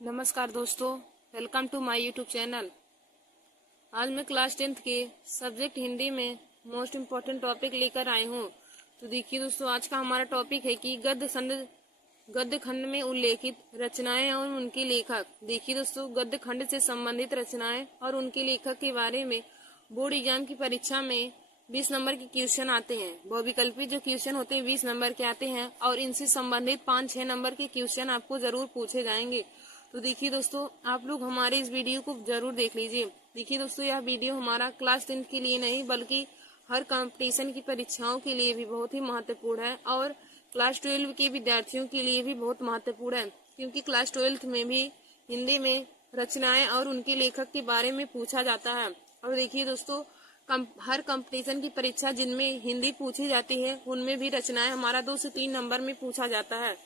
नमस्कार दोस्तों, welcome to my YouTube channel. आज मैं क्लास 10th के सब्जेक्ट हिंदी में मोस्ट इम्पोर्टेंट टॉपिक लेकर आई हूँ। तो देखिए दोस्तों, आज का हमारा टॉपिक है कि गद्य खंड में उल्लेखित रचनाएं और उनके लेखक। देखिए दोस्तों, गद्य खंड से संबंधित रचनाएं और उनके लेखक के बारे में बोर्ड एग्जाम की परीक्षा में 20 नंबर के क्वेश्चन आते हैं। बहुविकल्पी जो क्वेश्चन होते हैं 20 नंबर के आते हैं और इनसे संबंधित 5-6 नंबर के क्वेश्चन आपको जरूर पूछे जाएंगे। तो देखिए दोस्तों, आप लोग हमारे इस वीडियो को जरूर देख लीजिए। देखिए दोस्तों, यह वीडियो हमारा क्लास 10th के लिए नहीं बल्कि हर कंपटीशन की परीक्षाओं के लिए भी बहुत ही महत्वपूर्ण है और क्लास 12 के विद्यार्थियों के लिए भी बहुत महत्वपूर्ण है, क्योंकि क्लास 12th में भी हिंदी में रचनाएं और उनके लेखक के बारे में पूछा जाता है। और देखिए दोस्तों, हर कंपटीशन की परीक्षा जिनमें हिंदी पूछी जाती है उनमें भी रचनाएं हमारा 2 से 3 नंबर में पूछा जाता है।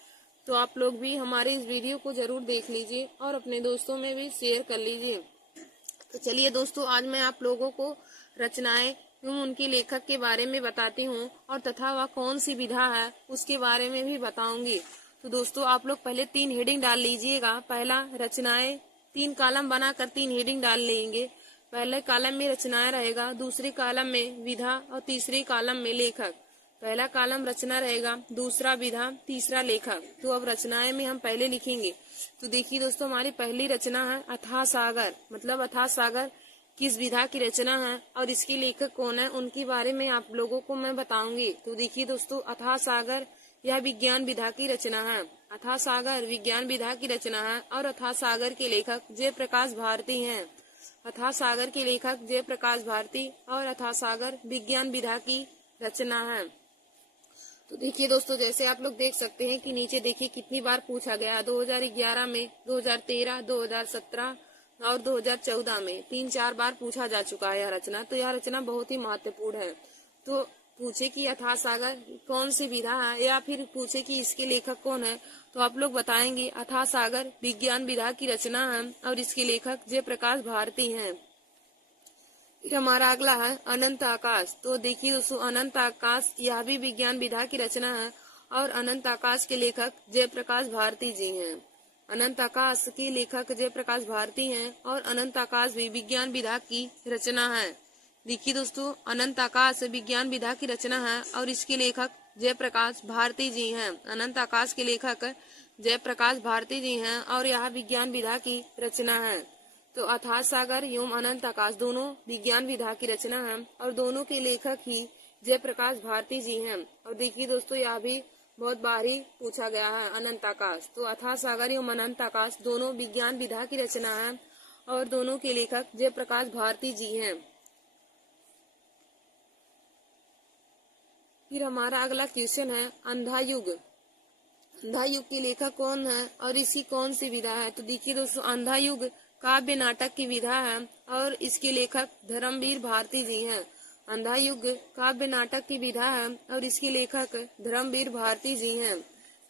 तो आप लोग भी हमारे इस वीडियो को जरूर देख लीजिए और अपने दोस्तों में भी शेयर कर लीजिए। तो चलिए दोस्तों, आज मैं आप लोगों को रचनाएं एवं उनके लेखक के बारे में बताती हूँ और तथा वह कौन सी विधा है उसके बारे में भी बताऊंगी। तो दोस्तों, आप लोग पहले 3 हेडिंग डाल लीजिएगा। पहला रचनाएं, 3 कॉलम बनाकर 3 हेडिंग डाल लेंगे। पहले कॉलम में रचनाएं रहेगा, दूसरे कॉलम में विधा और तीसरे कॉलम में लेखक। पहला कॉलम रचना रहेगा, दूसरा विधा, तीसरा लेखक। तो अब रचनाएं में हम पहले लिखेंगे। तो देखिए दोस्तों, हमारी पहली रचना है अथाह सागर। मतलब अथाह सागर किस विधा की रचना है और इसके लेखक कौन है उनके बारे में आप लोगों को मैं बताऊंगी। तो देखिए दोस्तों, अथाह सागर यह विज्ञान विधा की रचना है। अथाह सागर विज्ञान विधा की रचना है और अथाह सागर के लेखक जयप्रकाश भारती हैं। अथाह सागर के लेखक जयप्रकाश भारती और अथाह सागर विज्ञान विधा की रचना है। तो देखिए दोस्तों, जैसे आप लोग देख सकते हैं कि नीचे देखिए कितनी बार पूछा गया है। 2011 में, 2013, 2017 और 2014 में 3-4 बार पूछा जा चुका है यह रचना। तो यह रचना बहुत ही महत्वपूर्ण है। तो पूछे कि अथाह सागर कौन सी विधा है या फिर पूछे कि इसके लेखक कौन है, तो आप लोग बताएंगे अथाह सागर विज्ञान विधा की रचना है और इसके लेखक जयप्रकाश भारती हैं। फिर हमारा अगला है अनंत आकाश। तो देखिए दोस्तों, अनंत आकाश यह भी विज्ञान विधा की रचना है और अनंत आकाश के लेखक जयप्रकाश भारती जी हैं। अनंत आकाश के लेखक जयप्रकाश भारती हैं और अनंत आकाश भी विज्ञान विधा की रचना है। देखिए दोस्तों, अनंत आकाश विज्ञान विधा की रचना है और इसके लेखक जयप्रकाश भारती जी हैं। अनंत आकाश के लेखक जयप्रकाश भारती जी हैं और यह विज्ञान विधा की रचना है। तो अथाह सागर एवं अनंत आकाश दोनों विज्ञान विधा की रचना है और दोनों के लेखक ही जयप्रकाश भारती जी हैं। और देखिए दोस्तों, यह भी बहुत बार ही पूछा गया है अनंत आकाश। तो अथाह सागर एवं अनंत आकाश दोनों विज्ञान विधा की रचना है और दोनों के लेखक जयप्रकाश भारती जी हैं। फिर हमारा अगला क्वेश्चन है अंधा युग। अंधा युग के लेखक कौन है और इसकी कौन सी विधा है। तो देखिए दोस्तों, अंधा युग काव्य नाटक की विधा है और इसके लेखक धर्मवीर भारती जी हैं। अंधा युग काव्य नाटक की विधा है और इसके लेखक धर्मवीर भारती जी हैं।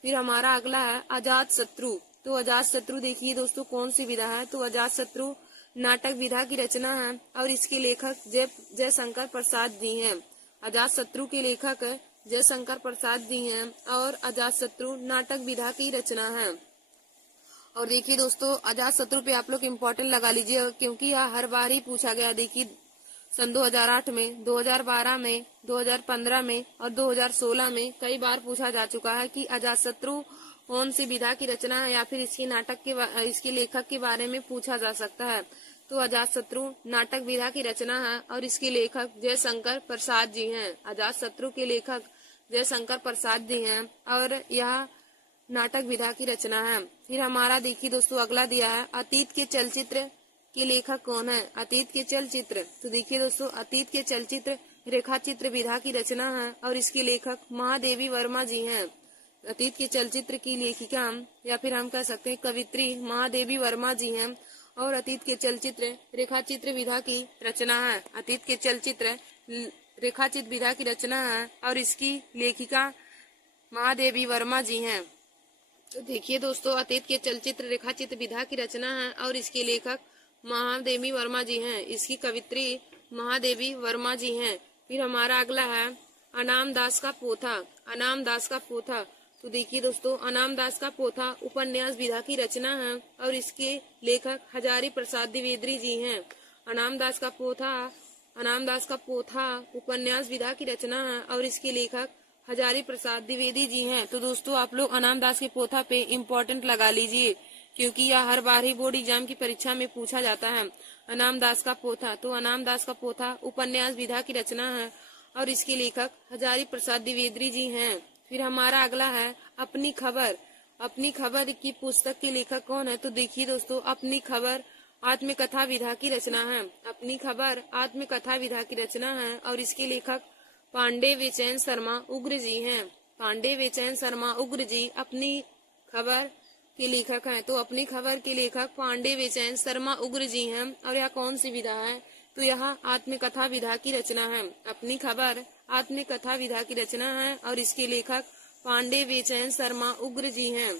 फिर हमारा अगला है अजात शत्रु। तो अजात शत्रु देखिए दोस्तों कौन सी विधा है। तो अजात शत्रु नाटक विधा की रचना है और इसके लेखक जयशंकर प्रसाद जी हैं। अजात शत्रु के लेखक जयशंकर प्रसाद जी हैं और अजात शत्रु नाटक विधा की रचना है। और देखिए दोस्तों, अजात शत्रु पे आप लोग इम्पोर्टेंट लगा लीजिए, क्योंकि यह हर बार ही पूछा गया। देखिए सन 2008 में, 2012 में, 2015 में और 2016 में कई बार पूछा जा चुका है कि अजात शत्रु कौन सी विधा की रचना है या फिर इसके लेखक के बारे में पूछा जा सकता है। तो अजात शत्रु नाटक विधा की रचना है और इसके लेखक जयशंकर प्रसाद जी हैं। अजात शत्रु के लेखक जयशंकर प्रसाद जी हैं और यह नाटक विधा की रचना है। फिर हमारा देखिए दोस्तों अगला दिया है अतीत के चलचित्र के लेखक कौन है। अतीत के चलचित्र, तो देखिए दोस्तों, अतीत के चलचित्र रेखाचित्र विधा की रचना है और इसके लेखक महादेवी वर्मा जी हैं। अतीत के चलचित्र की लेखिका या फिर हम कह सकते हैं कवित्री महादेवी वर्मा जी हैं और अतीत के चलचित्र रेखाचित्र विधा की रचना है। अतीत के चलचित्र रेखाचित्र विधा की रचना है और इसकी लेखिका महादेवी वर्मा जी हैं। तो देखिए दोस्तों, अतीत के चलचित्र रेखाचित्र विधा की रचना है और इसके लेखक महादेवी वर्मा जी हैं। इसकी कवित्री महादेवी वर्मा जी हैं। फिर हमारा अगला है अनाम दास का पोथा। अनाम दास का पोथा, तो देखिए दोस्तों, अनाम दास का पोथा उपन्यास विधा की रचना है और इसके लेखक हजारी प्रसाद द्विवेदी जी हैं। अनाम दास का पोथा उपन्यास विधा की रचना है और इसके लेखक हजारी प्रसाद द्विवेदी जी हैं। तो दोस्तों, आप लोग अनाम दास के पोथा पे इम्पोर्टेंट लगा लीजिए, क्योंकि यह हर बार ही बोर्ड एग्जाम की परीक्षा में पूछा जाता है। अनाम दास का पोथा, तो अनाम दास का पोथा उपन्यास विधा की रचना है और इसके लेखक हजारी प्रसाद द्विवेदी जी हैं। फिर हमारा अगला है अपनी खबर। अपनी खबर की पुस्तक के लेखक कौन है? तो देखिए दोस्तों, अपनी खबर आत्मकथा विधा की रचना है। अपनी खबर आत्मकथा विधा की रचना है और इसके लेखक पांडे वेचैन शर्मा उग्र जी हैं। पांडे वेचैन शर्मा उग्र जी अपनी खबर के लेखक हैं। तो अपनी खबर के लेखक पांडे वेचैन शर्मा उग्र जी हैं और यह कौन सी विधा है? तो यह आत्मकथा विधा की रचना है। अपनी खबर आत्मकथा विधा की रचना है और इसके लेखक पांडे वेचैन शर्मा उग्र जी हैं।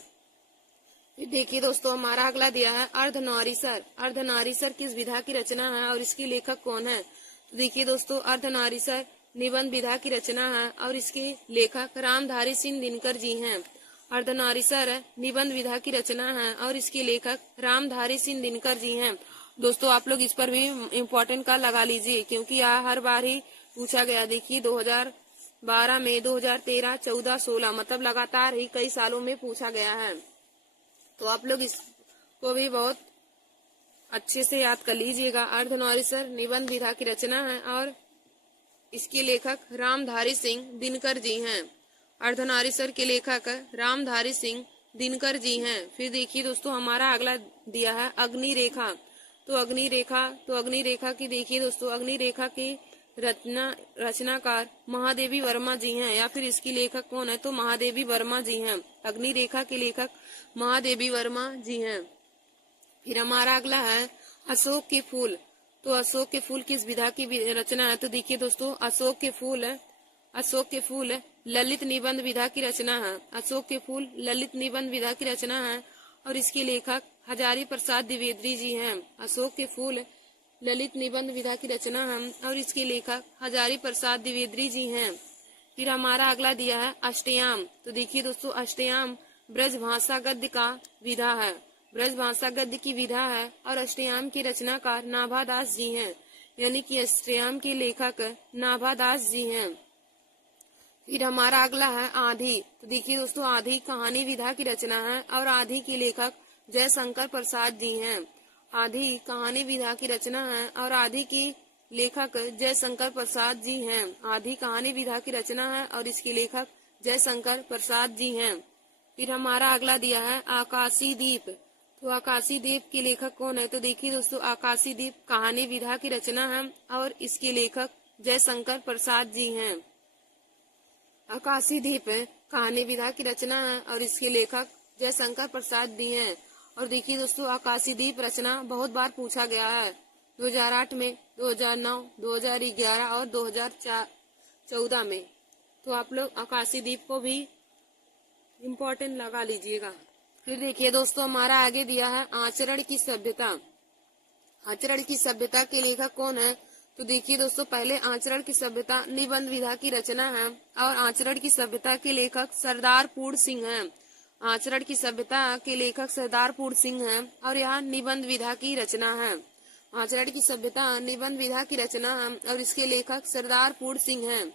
देखिए दोस्तों, हमारा अगला दिया है अर्धनारीसर। अर्धनारीसर किस विधा की रचना है और इसके लेखक कौन है? तो देखिए दोस्तों, अर्धनारीसर निबंध विधा की रचना है और इसके लेखक रामधारी सिंह दिनकर जी हैं। अर्धनारीसर निबंध विधा की रचना है और इसके लेखक रामधारी सिंह दिनकर जी हैं। दोस्तों, आप लोग इस पर भी इम्पोर्टेंट का लगा लीजिए, क्योंकि यह हर बार ही पूछा गया। देखिए 2012 में, 2013, 14, 16 मतलब लगातार ही कई सालों में पूछा गया है। तो आप लोग इसको भी बहुत अच्छे से याद कर लीजिएगा। अर्धनारीसर निबंध विधा की रचना है और इसके लेखक रामधारी सिंह दिनकर जी हैं। अर्धनारीसर के लेखक रामधारी सिंह दिनकर जी हैं। फिर देखिए दोस्तों, हमारा अगला दिया है अग्निरेखा। तो अग्निरेखा की देखिए दोस्तों, अग्निरेखा की रचनाकार महादेवी वर्मा जी हैं, या फिर इसकी लेखक कौन है? तो महादेवी वर्मा जी हैं। अग्निरेखा के लेखक महादेवी वर्मा जी हैं। फिर हमारा अगला है अशोक के फूल। तो अशोक के फूल किस विधा की रचना है? तो देखिए दोस्तों, अशोक के फूल ललित निबंध विधा की रचना है। अशोक के फूल ललित निबंध विधा की रचना है और इसके लेखक हजारी प्रसाद द्विवेदी जी हैं। अशोक के फूल ललित निबंध विधा की रचना है और इसके लेखक हजारी प्रसाद द्विवेदी जी हैं। फिर हमारा अगला दिया है अष्टयाम। तो देखिए दोस्तों, अष्टयाम ब्रज भाषा गद्य का विधा है। ब्रज भाषा गद्य की विधा है और अष्टयाम के रचनाकार नाभादास जी हैं, यानी कि अष्टयाम के लेखक नाभादास जी हैं। फिर हमारा अगला है आधी। तो देखिए दोस्तों, आधी कहानी विधा की रचना है और आधी के लेखक जयशंकर प्रसाद जी हैं। आधी कहानी विधा की रचना है और आधी की लेखक जयशंकर प्रसाद जी हैं। आधी कहानी विधा की रचना है और इसके लेखक जयशंकर प्रसाद जी हैं। फिर हमारा अगला दिया है आकाशी दीप। तो आकाशी दीप के लेखक कौन है? तो देखिए दोस्तों, आकाशी दीप कहानी विधा की रचना है और इसके लेखक जयशंकर प्रसाद जी हैं। आकाशी दीप कहानी विधा की रचना है और इसके लेखक जयशंकर प्रसाद जी हैं। और देखिए दोस्तों, आकाशी दीप रचना बहुत बार पूछा गया है। 2008 में, 2009, 2011 और 2014 में। तो आप लोग आकाशी दीप को भी इम्पोर्टेंट लगा लीजिएगा। फिर देखिए दोस्तों, हमारा आगे दिया है आचरण की सभ्यता। आचरण की सभ्यता के लेखक कौन है? तो देखिए दोस्तों, पहले आचरण की सभ्यता निबंध विधा की रचना है और आचरण की सभ्यता के लेखक सरदार पूर्ण सिंह हैं। आचरण की सभ्यता के लेखक सरदार पूर्ण सिंह हैं और यह निबंध विधा की रचना है। आचरण की सभ्यता निबंध विधा की रचना है और इसके लेखक सरदार पूर्ण सिंह हैं।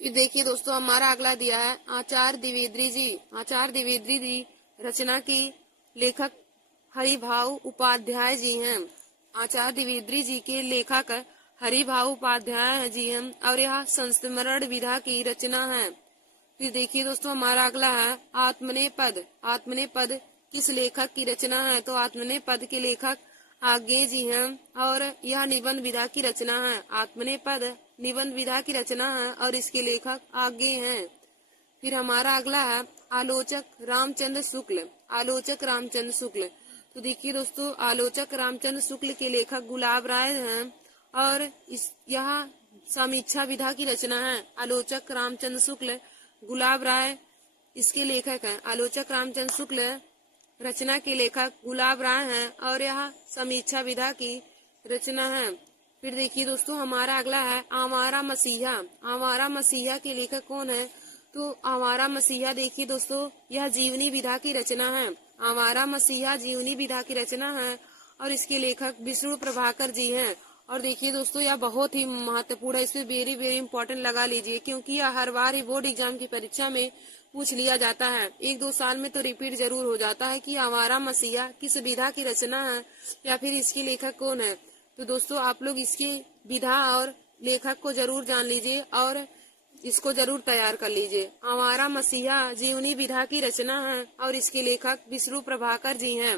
फिर देखिए दोस्तों, हमारा अगला दिया है आचार्य द्विवेदी जी। आचार्य द्विवेदी जी रचना की लेखक हरिभाऊ उपाध्याय जी हैं। आचार्य द्विवेदी जी के लेखक हरिभाऊ उपाध्याय जी हैं और यह संस्मरण विधा की रचना है। फिर देखिए दोस्तों, हमारा अगला है आत्मने पद। आत्मने पद किस लेखक की रचना है? तो आत्मने पद के लेखक आज्ञे जी हैं और यह निबंध विधा की रचना है। आत्मने पद निबंध विधा की रचना है और इसके लेखक आज्ञे हैं। फिर हमारा अगला है आलोचक रामचंद्र शुक्ल। आलोचक रामचंद्र शुक्ल। तो देखिए दोस्तों, आलोचक रामचंद्र शुक्ल के लेखक गुलाब राय हैं और यह समीक्षा विधा की रचना है। आलोचक रामचंद्र शुक्ल गुलाब राय इसके लेखक हैं। आलोचक रामचंद्र शुक्ल रचना के लेखक गुलाब राय हैं और यह समीक्षा विधा की रचना है। फिर देखिए दोस्तों, हमारा अगला है आवारा मसीहा। आवारा मसीहा के लेखक कौन है? तो आवारा मसीहा देखिए दोस्तों, यह जीवनी विधा की रचना है। आवारा मसीहा जीवनी विधा की रचना है और इसके लेखक विष्णु प्रभाकर जी हैं। और देखिए दोस्तों, यह बहुत ही महत्वपूर्ण है, इसमें वेरी वेरी इंपॉर्टेंट लगा लीजिए, क्योंकि यह हर बार ही बोर्ड एग्जाम की परीक्षा में पूछ लिया जाता है। 1-2 साल में तो रिपीट जरूर हो जाता है कि आवारा मसीहा किस विधा की रचना है या फिर इसके लेखक कौन है। तो दोस्तों, आप लोग इसकी विधा और लेखक को जरूर जान लीजिए और इसको जरूर तैयार कर लीजिए। आवारा मसीहा जीवनी विधा की रचना है और इसके लेखक विष्णु प्रभाकर जी हैं।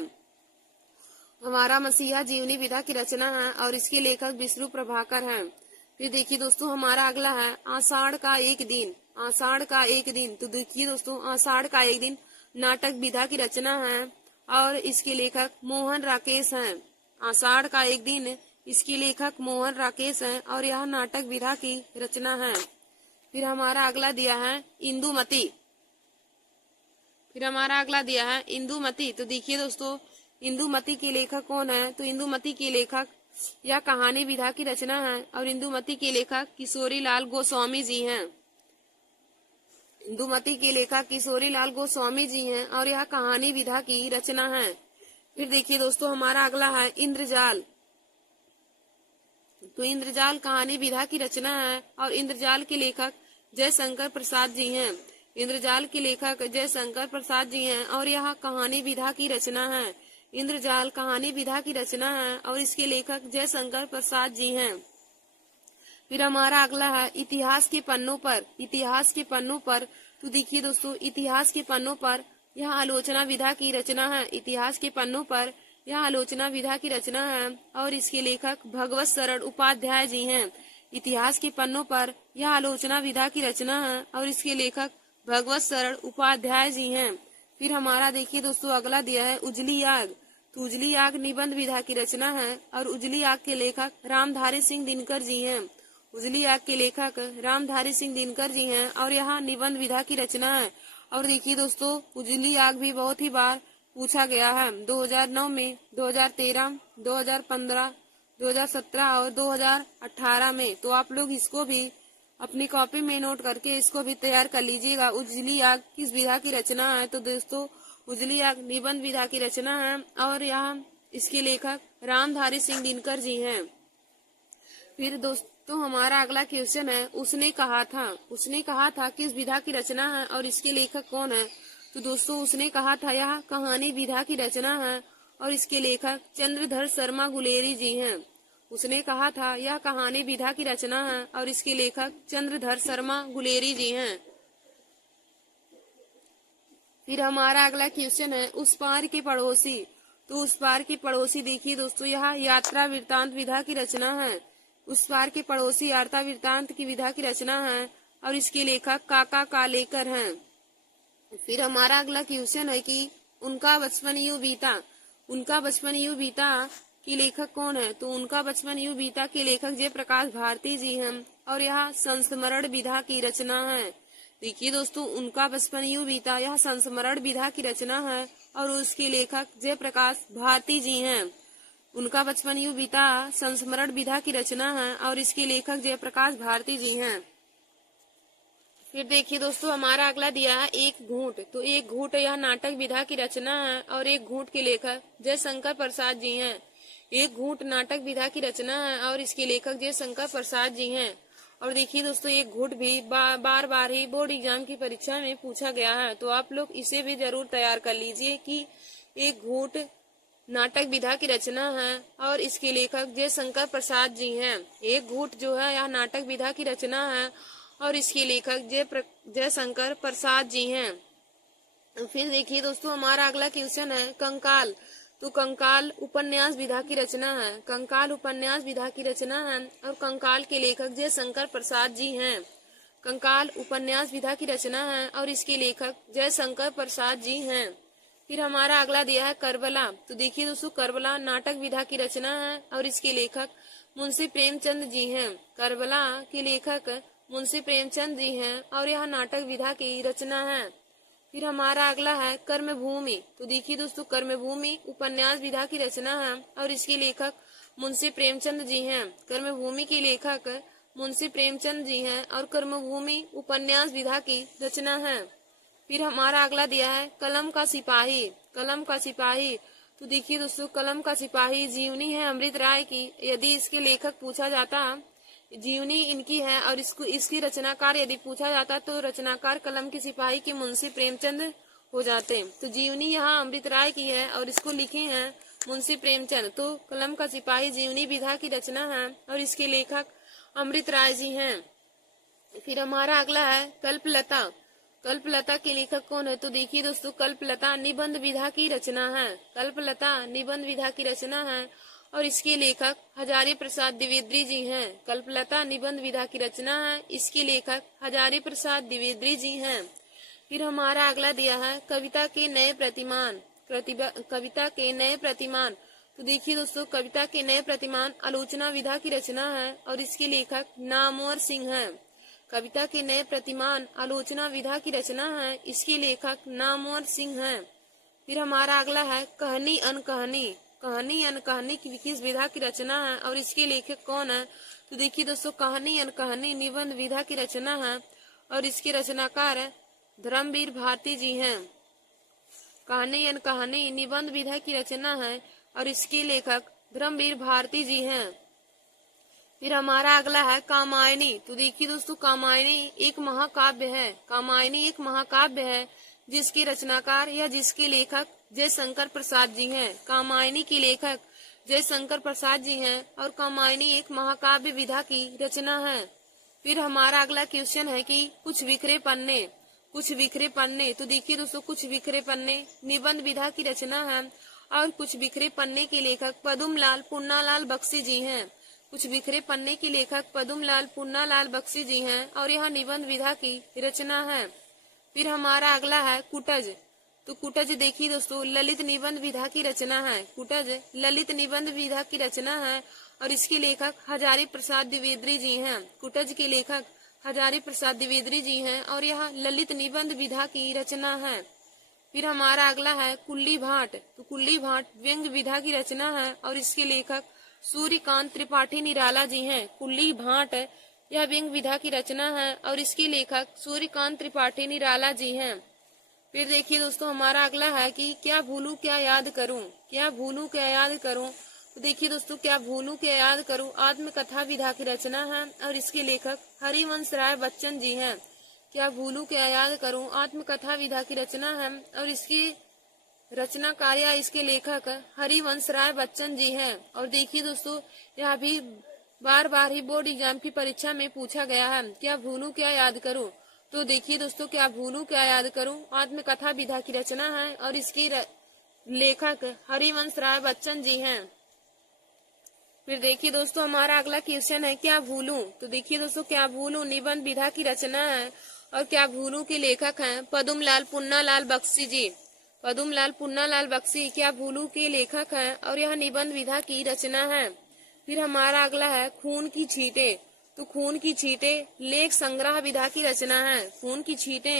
हमारा मसीहा जीवनी विधा की रचना है और इसके लेखक विष्णु प्रभाकर हैं। फिर देखिए दोस्तों, हमारा अगला है आषाढ़ का एक दिन। आषाढ़ का एक दिन, तो देखिए दोस्तों, आषाढ़ का एक दिन नाटक विधा की रचना है और इसके लेखक मोहन राकेश हैं। आषाढ़ का एक दिन, इसके लेखक मोहन राकेश हैं और यह नाटक विधा की रचना है। फिर हमारा अगला दिया है इंदुमती। फिर हमारा अगला दिया है इंदुमती। तो देखिए दोस्तों, इंदुमती के लेखक कौन है? तो इंदुमती के लेखक यह कहानी विधा की रचना है और इंदुमती के लेखक किशोरी लाल गोस्वामी जी हैं। इंदुमती के लेखक किशोरी लाल गोस्वामी जी हैं और यह कहानी विधा की रचना है। फिर देखिए दोस्तों, हमारा अगला है इंद्रजाल। तो इंद्रजाल कहानी विधा की रचना है और इंद्रजाल के लेखक जयशंकर प्रसाद जी हैं। इंद्रजाल के लेखक जयशंकर प्रसाद जी हैं और यह कहानी विधा की रचना है। इंद्रजाल कहानी विधा की रचना है और इसके लेखक जयशंकर प्रसाद जी हैं। फिर हमारा अगला है इतिहास के पन्नों पर। इतिहास के पन्नों पर, तो देखिए दोस्तों, इतिहास के पन्नों पर यह आलोचना विधा की रचना है। इतिहास के पन्नों पर यह आलोचना विधा की रचना है और इसके लेखक भगवत शरण उपाध्याय जी हैं। इतिहास के पन्नों पर यह आलोचना विधा की रचना है और इसके लेखक भगवत शरण उपाध्याय जी हैं। फिर हमारा देखिए दोस्तों, अगला दिया है उजली आग। तो उजली आग निबंध विधा की रचना है और उजली आग के लेखक रामधारी सिंह दिनकर जी हैं। उजली आग के लेखक रामधारी सिंह दिनकर जी हैं और यह निबंध विधा की रचना है। और देखिए दोस्तों, उजली आग भी बहुत ही बार पूछा गया है। 2009 में, 2013, 2015, 2017 और 2018 में। तो आप लोग इसको भी अपनी कॉपी में नोट करके इसको भी तैयार कर लीजिएगा। उजली आग किस विधा की रचना है? तो दोस्तों, उजली आग निबंध विधा की रचना है और यहाँ इसके लेखक रामधारी सिंह दिनकर जी हैं। फिर दोस्तों, हमारा अगला क्वेश्चन है उसने कहा था। उसने कहा था किस विधा की रचना है और इसके लेखक कौन है? तो दोस्तों, उसने कहा था यह कहानी विधा की रचना है और इसके लेखक चंद्रधर शर्मा गुलेरी जी हैं। उसने कहा था यह कहानी विधा की रचना है और इसके लेखक चंद्रधर शर्मा गुलेरी जी हैं। फिर हमारा अगला क्वेश्चन है उस पार के पड़ोसी। तो उस पार के पड़ोसी, देखिए दोस्तों, यह यात्रा वृत्तांत विधा की रचना है। उस पार के पड़ोसी यात्रा वृत्तांत की विधा की रचना है और इसके लेखक काका कालेकर हैं। फिर हमारा अगला क्वेश्चन है कि उनका बचपन यूं बीता। उनका बचपन यूं बीता के लेखक कौन है? तो उनका बचपन यूं बीता के लेखक जयप्रकाश भारती जी हैं और यह संस्मरण विधा की रचना है। देखिए दोस्तों, उनका बचपन यूं बीता यह संस्मरण विधा की रचना है और उसके लेखक जयप्रकाश भारती जी हैं। उनका बचपन यूं बीता संस्मरण विधा की रचना है और इसके लेखक जयप्रकाश भारती जी हैं। फिर देखिए दोस्तों, हमारा अगला दिया है एक घूंट। तो एक घूंट यह नाटक विधा की रचना है और एक घूंट के लेखक जयशंकर प्रसाद जी हैं। एक घूंट नाटक विधा की रचना है और इसके लेखक जयशंकर प्रसाद जी हैं। और देखिए दोस्तों, एक घूंट भी बार बार ही बोर्ड एग्जाम की परीक्षा में पूछा गया है, तो आप लोग इसे भी जरूर तैयार कर लीजिए कि एक घूंट नाटक विधा की रचना है और इसके लेखक जयशंकर प्रसाद जी हैं। एक घूंट जो है यह नाटक विधा की रचना है और इसके लेखक जयशंकर प्रसाद जी हैं। फिर देखिए दोस्तों, हमारा अगला क्वेश्चन है कंकाल। तो कंकाल उपन्यास विधा की रचना है। कंकाल उपन्यास विधा की रचना है और कंकाल के लेखक जयशंकर प्रसाद जी हैं। कंकाल उपन्यास विधा की रचना है और इसके लेखक जयशंकर प्रसाद जी हैं। फिर हमारा अगला दिया है करबला। तो देखिए दोस्तों, करबला नाटक विधा की रचना है और इसके लेखक मुंशी प्रेमचंद जी हैं। करबला के लेखक मुंशी प्रेमचंद जी हैं और यह नाटक विधा की रचना है। फिर हमारा अगला है कर्मभूमि। तो देखिए दोस्तों, कर्मभूमि उपन्यास विधा की रचना है और इसके लेखक मुंशी प्रेमचंद जी हैं। कर्मभूमि के लेखक मुंशी प्रेमचंद जी हैं और कर्मभूमि उपन्यास विधा की रचना है। फिर हमारा अगला दिया है कलम का सिपाही। कलम का सिपाही, तो देखिए दोस्तों, कलम का सिपाही जीवनी है अमृत राय की। यदि इसके लेखक पूछा जाता, जीवनी इनकी है और इसकी रचनाकार यदि पूछा जाता तो रचनाकार कलम के सिपाही की मुंशी प्रेमचंद हो जाते। तो जीवनी यहाँ अमृत राय की है और इसको लिखे हैं मुंशी प्रेमचंद। तो कलम का सिपाही जीवनी विधा की रचना है और इसके लेखक अमृत राय जी हैं। फिर हमारा अगला है कल्पलता। कल्पलता के लेखक कौन है? तो देखिए दोस्तों, कल्पलता निबंध विधा की रचना है। कल्पलता निबंध विधा की रचना है और इसके लेखक हजारी प्रसाद द्विवेदी जी हैं। कल्पलता निबंध विधा की रचना है, इसके लेखक हजारी प्रसाद द्विवेदी जी हैं। फिर हमारा अगला दिया है कविता के नए प्रतिमान। कविता के नए प्रतिमान, तो देखिए दोस्तों, कविता के नए प्रतिमान आलोचना विधा की रचना है और इसके लेखक नामवर सिंह हैं। कविता के नए प्रतिमान आलोचना विधा की रचना है, इसके लेखक नामवर सिंह हैं। फिर हमारा अगला है कहानी अनकहानी। कहानी अनकहानी की किस विधा की रचना है और इसके लेखक कौन है? तो देखिए दोस्तों, कहानी अनकहानी निबंध विधा की रचना है और इसके रचनाकार है धर्मवीर भारती जी हैं। कहानी अनकहानी निबंध विधा की रचना है और इसके लेखक धर्मवीर भारती जी हैं। फिर हमारा अगला है कामायनी। तो देखिए दोस्तों, कामायनी एक महाकाव्य है। कामायनी एक महाकाव्य है जिसके रचनाकार या जिसके लेखक जयशंकर प्रसाद जी हैं। कामायनी के लेखक जयशंकर प्रसाद जी हैं और कामायनी एक महाकाव्य विधा की रचना है। फिर हमारा अगला क्वेश्चन है कि कुछ बिखरे पन्ने। कुछ बिखरे पन्ने, तो देखिए दोस्तों, कुछ बिखरे पन्ने निबंध विधा की रचना है और कुछ बिखरे पन्ने के लेखक पदुमलाल पुन्नालाल बख्शी जी हैं। कुछ बिखरे पन्ने के लेखक पदुमलाल पुन्नालाल बख्शी जी हैं और यह निबंध विधा की रचना है। फिर हमारा अगला है कुटज। तो कुटज देखिए दोस्तों, ललित निबंध विधा की रचना है। कुटज ललित निबंध विधा की रचना है और इसके लेखक हजारी प्रसाद द्विवेदी जी हैं। कुटज के लेखक हजारी प्रसाद द्विवेदी जी हैं और यह ललित निबंध विधा की रचना है। फिर हमारा अगला है कुल्ली भाट। तो कुल्ली भाट व्यंग विधा की रचना है और इसके लेखक सूर्यकांत त्रिपाठी निराला जी हैं। कुल्ली भाट यह व्यंग विधा की रचना है और इसके लेखक सूर्यकांत त्रिपाठी निराला जी हैं। फिर देखिए दोस्तों, हमारा अगला है कि क्या भूलूं क्या याद करूं। क्या भूलूं क्या याद करूं, तो देखिए दोस्तों, क्या भूलूं क्या याद करूं आत्मकथा विधा की रचना है और इसके लेखक हरिवंश राय बच्चन जी हैं। क्या भूलूं क्या याद करूं आत्मकथा विधा की रचना है और इसकी रचनाकार या इसके लेखक हरिवंश राय बच्चन जी हैं। और देखिए दोस्तों, यह भी बार बार ही बोर्ड एग्जाम की परीक्षा में पूछा गया है, क्या भूलूं क्या याद करूं। तो देखिए दोस्तों, क्या भूलूं क्या याद करूं आत्मकथा विधा की रचना है और इसकी लेखक हरिवंश राय बच्चन जी हैं। फिर देखिए दोस्तों, हमारा अगला क्वेश्चन है क्या भूलूं। तो देखिए दोस्तों, क्या भूलूं निबंध विधा की रचना है और क्या भूलूं के लेखक हैं पदुमलाल पुन्नालाल बख्शी जी। पदुमलाल पुन्नालाल बख्शी क्या भूलूं के लेखक हैं और यह निबंध विधा की रचना है। फिर हमारा अगला है खून की छींटे। तो खून की छींटे लेख संग्रह विधा की रचना है। खून की छींटे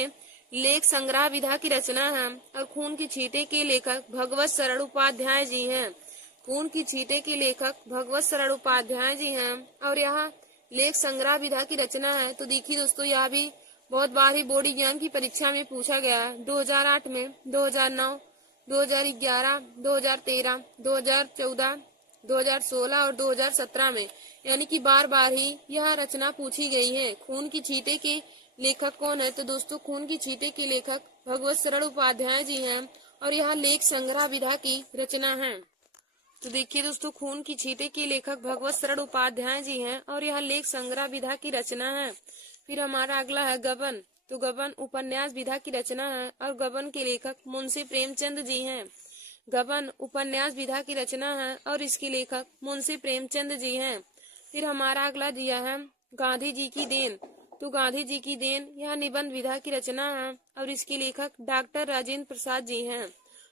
लेख संग्रह विधा की रचना है और खून की छींटे के लेखक भगवत शरण उपाध्याय जी हैं। खून की छींटे के लेखक भगवत शरण उपाध्याय जी हैं और यह लेख संग्रह विधा की रचना है। तो देखिए दोस्तों, यह भी बहुत बार ही बोर्ड एग्जाम की परीक्षा में पूछा गया है। 2008 में, 2009, 2011, 2013, 2014, 2016 और 2017 में, यानी कि बार बार ही यह रचना पूछी गई है। खून की छींटे के लेखक कौन है? तो दोस्तों, खून की छींटे के लेखक भगवत शरण उपाध्याय जी हैं और यह लेख संग्रह विधा की रचना है। तो देखिए दोस्तों, खून की छींटे के लेखक भगवत शरण उपाध्याय जी हैं और यह लेख संग्रह विधा की रचना है। फिर हमारा अगला है गबन। तो गबन उपन्यास विधा की रचना है और गबन के लेखक मुंशी प्रेमचंद जी हैं। गबन उपन्यास विधा की रचना है और इसके लेखक मुंशी प्रेमचंद जी हैं। फिर हमारा अगला दिया है गांधी जी की देन। तो गांधी जी की देन यह निबंध विधा की रचना है और इसके लेखक डॉक्टर राजेंद्र प्रसाद जी हैं।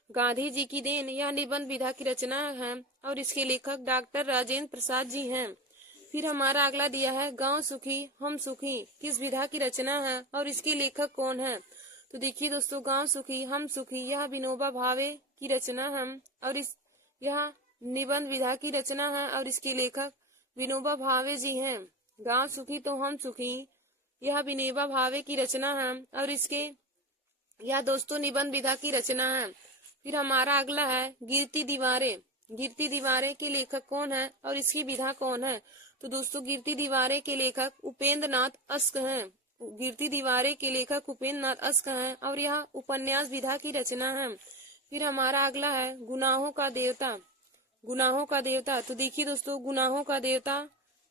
गांधी जी की देन यह निबंध विधा की रचना है और इसके लेखक डॉक्टर राजेंद्र प्रसाद जी हैं। फिर हमारा अगला दिया है गांव सुखी हम सुखी किस विधा की रचना है और इसके लेखक कौन है। तो देखिए दोस्तों, गांव सुखी हम सुखी यह विनोबा भावे की रचना है और यह निबंध विधा की रचना है और इसके लेखक विनोबा भावे जी हैं। गांव सुखी तो हम सुखी, यह विनोबा भावे की रचना है और इसके यह दोस्तों निबंध विधा की रचना है। फिर हमारा अगला है गिरती दीवारें। गिरती दीवारें के लेखक कौन है और इसकी विधा कौन है? तो दोस्तों गिरती दीवारें के लेखक उपेंद्र नाथ अश्क हैं। गिरती दीवारें के लेखक उपेंद्र नाथ अश्क हैं और यह उपन्यास विधा की रचना है। फिर हमारा अगला है गुनाहों का देवता। गुनाहों का देवता, तो देखिए दोस्तों गुनाहों का देवता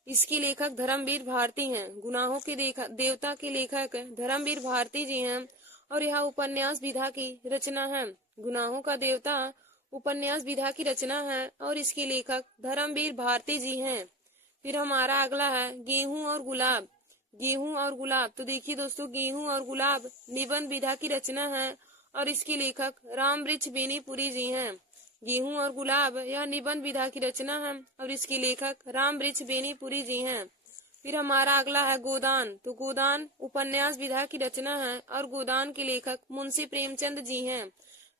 इसके लेखक धर्मवीर भारती हैं। गुनाहों के देवता के लेखक धर्मवीर भारती जी हैं और यह उपन्यास विधा की रचना है। गुनाहों का देवता उपन्यास विधा की रचना है और इसके लेखक धर्मवीर भारती जी हैं। फिर हमारा अगला है गेहूं और गुलाब। गेहूं और गुलाब, तो देखिए दोस्तों गेहूं और गुलाब निबंध विधा की रचना है और इसके लेखक रामवृक्ष बेनीपुरी जी हैं। गेहूं और गुलाब यह निबंध विधा की रचना है और इसके लेखक रामवृक्ष बेनीपुरी जी हैं। फिर हमारा अगला है गोदान। तो गोदान उपन्यास विधा की रचना है और गोदान के लेखक मुंशी प्रेमचंद जी हैं।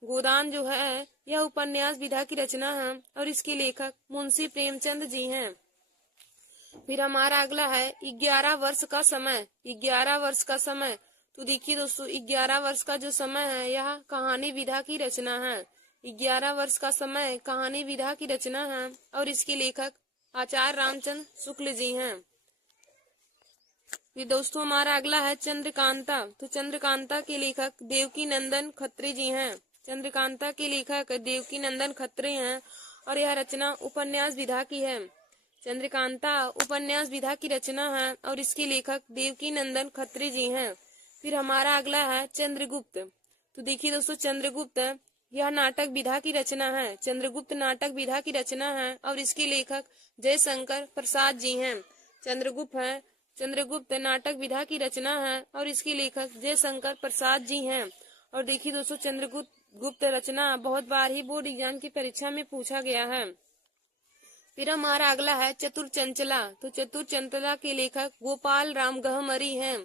गोदान जो है यह उपन्यास विधा की रचना है और इसके लेखक मुंशी प्रेमचंद जी हैं। फिर हमारा अगला है 11 वर्ष का समय। 11 वर्ष का समय, तो देखिए दोस्तों 11 वर्ष का जो समय है यह कहानी विधा की रचना है। 11 वर्ष का समय कहानी विधा की रचना है और इसके लेखक आचार्य रामचंद्र शुक्ल जी हैं। फिर दोस्तों हमारा अगला है चंद्रकांता। तो चंद्रकांता के लेखक देवकी नंदन खत्री जी हैं। चंद्रकांता के लेखक देवकी नंदन खत्री हैं और यह रचना उपन्यास विधा की है। चंद्रकांता उपन्यास विधा की रचना है और इसके लेखक देवकी नंदन खत्री जी हैं। फिर हमारा अगला है चंद्रगुप्त। तो देखिए दोस्तों चंद्रगुप्त यह नाटक विधा की रचना है। चंद्रगुप्त नाटक विधा की रचना है और इसके लेखक जयशंकर प्रसाद जी हैं। चंद्रगुप्त नाटक विधा की रचना है और इसके लेखक जयशंकर प्रसाद जी हैं। और देखिए दोस्तों चंद्रगुप्त रचना बहुत बार ही बोर्ड एग्जाम की परीक्षा में पूछा गया है। फिर हमारा अगला है चतुर चंचला। तो चतुर चंचला के लेखक गोपाल राम गहमरी हैं।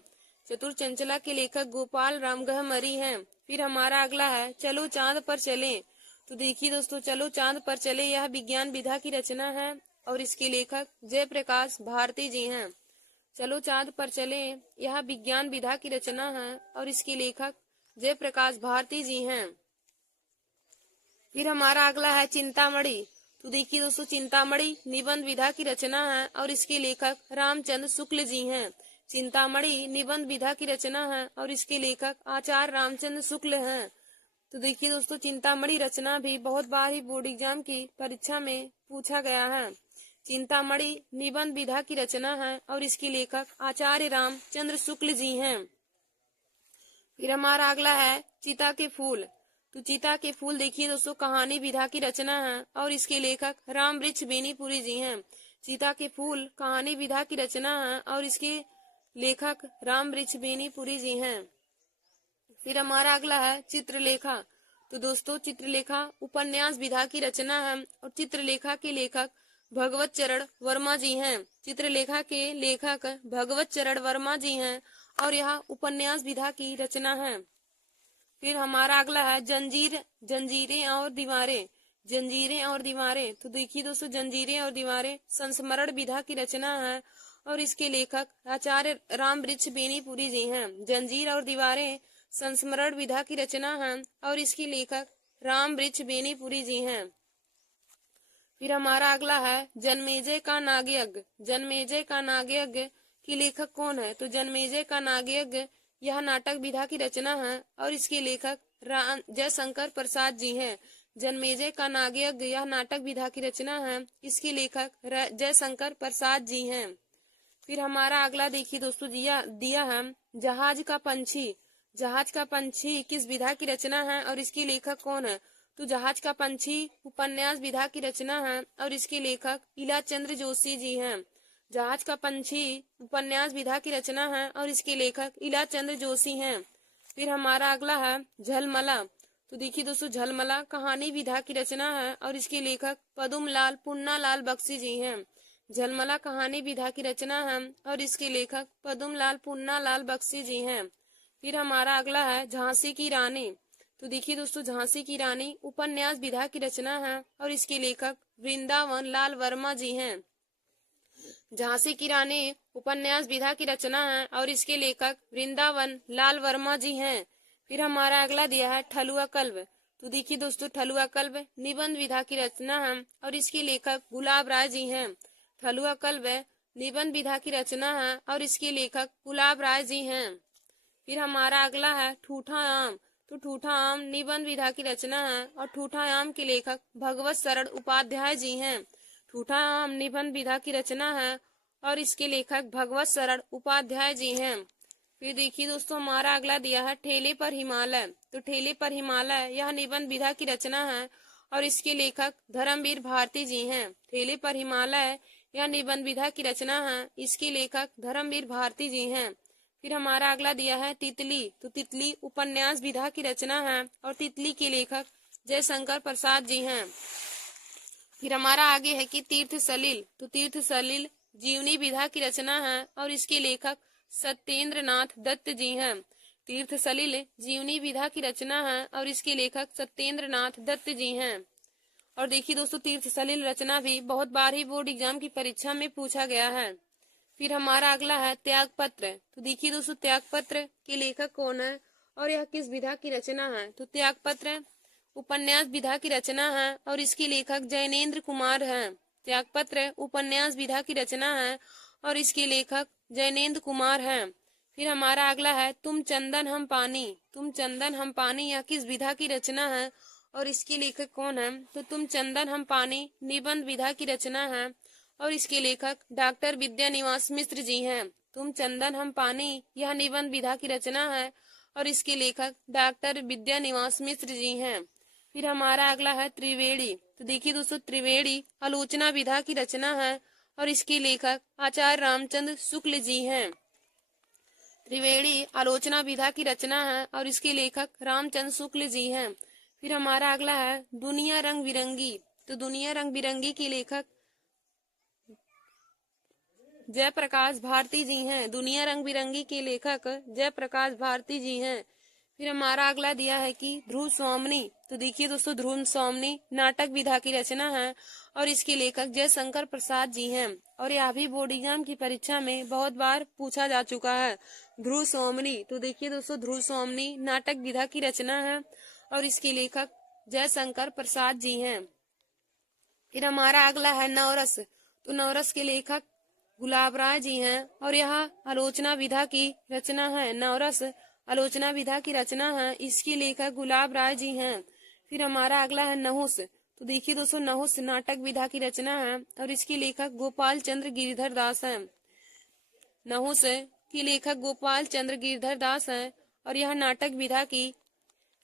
चतुर चंचला के लेखक गोपाल राम गहमरी हैं। फिर हमारा अगला है चलो चांद पर चले। तो देखिए दोस्तों चलो चांद पर चले यह विज्ञान विधा की रचना है और इसके लेखक जयप्रकाश भारती जी हैं। चलो चांद पर चले यह विज्ञान विधा की रचना है और इसके लेखक जयप्रकाश भारती जी हैं। फिर हमारा अगला है चिंतामणि। तो देखिए दोस्तों चिंतामणि निबंध विधा की रचना है और इसके लेखक रामचंद्र शुक्ल जी हैं। चिंतामणि निबंध विधा की रचना है और इसके लेखक आचार्य रामचंद्र शुक्ल हैं। तो देखिए दोस्तों चिंतामणि रचना भी बहुत बार ही बोर्ड एग्जाम की परीक्षा में पूछा गया है। चिंतामणि निबंध विधा की रचना है और इसके लेखक आचार्य रामचंद्र शुक्ल जी हैं। फिर हमारा अगला है चिता के फूल। तो चिता के फूल देखिए दोस्तों कहानी विधा की रचना है और इसके लेखक रामवृक्ष बेनीपुरी जी हैं। चिता के फूल कहानी विधा की रचना है और इसके लेखक रामवृक्ष बेनीपुरी जी हैं। फिर हमारा अगला है चित्रलेखा। तो दोस्तों चित्रलेखा उपन्यास विधा की रचना है और चित्रलेखा के लेखक भगवत चरण वर्मा जी हैं। चित्रलेखा के लेखक भगवत चरण वर्मा जी हैं और यह उपन्यास विधा की रचना है। फिर हमारा अगला है जंजीरें और दीवारें। जंजीरें और दीवारें, तो देखिए दोस्तों जंजीरें और दीवारें संस्मरण विधा की रचना है और इसके लेखक आचार्य रामवृक्ष बेनीपुरी जी हैं। जंजीर और दीवारें संस्मरण विधा की रचना है और इसके लेखक रामवृक्ष बेनीपुरी जी हैं। फिर हमारा अगला है जन्मेजय का नागयज्ञ। जन्मेजय का नागयज्ञ की लेखक कौन है? तो जन्मेजय का नागयज्ञ यह नाटक विधा की रचना है और इसके लेखक जयशंकर प्रसाद जी हैं। जन्मेजय का नागयज्ञ यह नाटक विधा की रचना है, इसके लेखक जयशंकर प्रसाद जी हैं। फिर हमारा अगला देखिए दोस्तों दिया है जहाज का पंछी। जहाज का पंछी किस विधा की रचना है और इसके लेखक कौन है? तो जहाज का पंछी उपन्यास विधा की रचना है और इसके लेखक इलाचंद्र जोशी जी हैं। जहाज का पंछी उपन्यास विधा की रचना है और इसके लेखक इलाचंद्र जोशी हैं। फिर हमारा अगला है झलमला। तो देखिए दोस्तों झलमला कहानी विधा की रचना है और इसके लेखक पदुमलाल पुन्नालाल बख्शी जी हैं। झलमला कहानी विधा की रचना है और इसके लेखक पदुमलाल पुन्नालाल बख्शी जी हैं। फिर हमारा अगला है झांसी की रानी। तो देखिए दोस्तों झांसी की रानी उपन्यास विधा की रचना है और इसके लेखक वृंदावन लाल वर्मा जी हैं। झांसी की रानी उपन्यास विधा की रचना है और इसके लेखक वृंदावन लाल वर्मा जी हैं। फिर हमारा अगला दिया है ठलुआ कल्ब। तो देखिए दोस्तों, ठलुआ कल्ब निबंध विधा की रचना है और इसके लेखक गुलाब राय जी हैं। ठलुआ कल्ब निबंध विधा की रचना है और इसके लेखक गुलाब राय जी हैं। फिर हमारा अगला है ठूठा आम। तो ठूठा आम निबंध विधा की रचना है और ठूठा आम के लेखक भगवत शरण उपाध्याय जी हैं। ठूठा आम निबंध विधा की रचना है और इसके लेखक भगवत शरण उपाध्याय जी हैं। फिर देखिए दोस्तों, हमारा अगला दिया है ठेले पर हिमालय। तो ठेले पर हिमालय यह निबंध विधा की रचना है और इसके लेखक धर्मवीर भारती जी हैं। ठेले पर हिमालय यह निबंध विधा की रचना है, इसके लेखक धर्मवीर भारती जी हैं। फिर हमारा अगला दिया है तितली। तो तितली उपन्यास विधा की रचना है और तितली के लेखक जयशंकर प्रसाद जी हैं। फिर हमारा आगे है कि तीर्थ सलिल। तो तीर्थ सलिल जीवनी विधा की रचना है और इसके लेखक सत्येंद्र नाथ दत्त जी हैं। तीर्थ सलिल जीवनी विधा की रचना है और इसके लेखक सत्येंद्र नाथ दत्त जी हैं। और देखिए दोस्तों, तीर्थ सलिल रचना भी बहुत बार ही बोर्ड एग्जाम की परीक्षा में पूछा गया है। फिर हमारा अगला है त्याग पत्र। तो देखिए दोस्तों, त्याग पत्र के लेखक कौन है और यह किस विधा की रचना है। तो त्याग पत्र उपन्यास विधा की रचना है और इसके लेखक जैनेन्द्र कुमार हैं। त्यागपत्र उपन्यास विधा की रचना है और इसके लेखक जैनेन्द्र कुमार हैं। फिर हमारा अगला है तुम चंदन हम पानी। तुम चंदन हम पानी यह किस विधा की रचना है और इसके लेखक कौन है। तो तुम चंदन हम पानी निबंध विधा की रचना है और इसके लेखक डॉक्टर विद्यानिवास मिश्र जी हैं। तुम चंदन हम पानी यह निबंध विधा की रचना है और इसके लेखक डॉक्टर विद्यानिवास मिश्र जी हैं। फिर हमारा अगला है त्रिवेणी। तो देखिए दोस्तों, त्रिवेणी आलोचना विधा की रचना है और इसके लेखक आचार्य रामचंद्र शुक्ल जी हैं। त्रिवेणी आलोचना विधा की रचना है और इसके लेखक रामचंद्र शुक्ल जी हैं। फिर हमारा अगला है दुनिया रंग बिरंगी। तो दुनिया रंग बिरंगी के लेखक जयप्रकाश भारती जी हैं। दुनिया रंग बिरंगी के लेखक जयप्रकाश भारती जी हैं। फिर हमारा अगला दिया है कि ध्रुव स्वामिनी। तो देखिए दोस्तों, ध्रुव स्वामिनी नाटक विधा की रचना है और इसके लेखक जयशंकर प्रसाद जी हैं। और यह भी बोर्ड एग्जाम की परीक्षा में बहुत बार पूछा जा चुका है, ध्रुव स्वामिनी। तो देखिए दोस्तों, ध्रुव स्वामिनी नाटक विधा की रचना है और इसके लेखक जयशंकर प्रसाद जी हैं। फिर हमारा अगला है नवरस। तो नवरस के लेखक गुलाब राय जी हैं और यह आलोचना विधा की रचना है। नवरस आलोचना विधा की रचना है, इसके लेखक गुलाब राय जी हैं। फिर हमारा अगला है नहुस। तो देखिए दोस्तों, नहुस नाटक विधा की रचना है और इसके लेखक गोपाल चंद्र गिरिधर दास हैं। नहुस के लेखक गोपाल चंद्र गिरिधर दास हैं और यह नाटक विधा की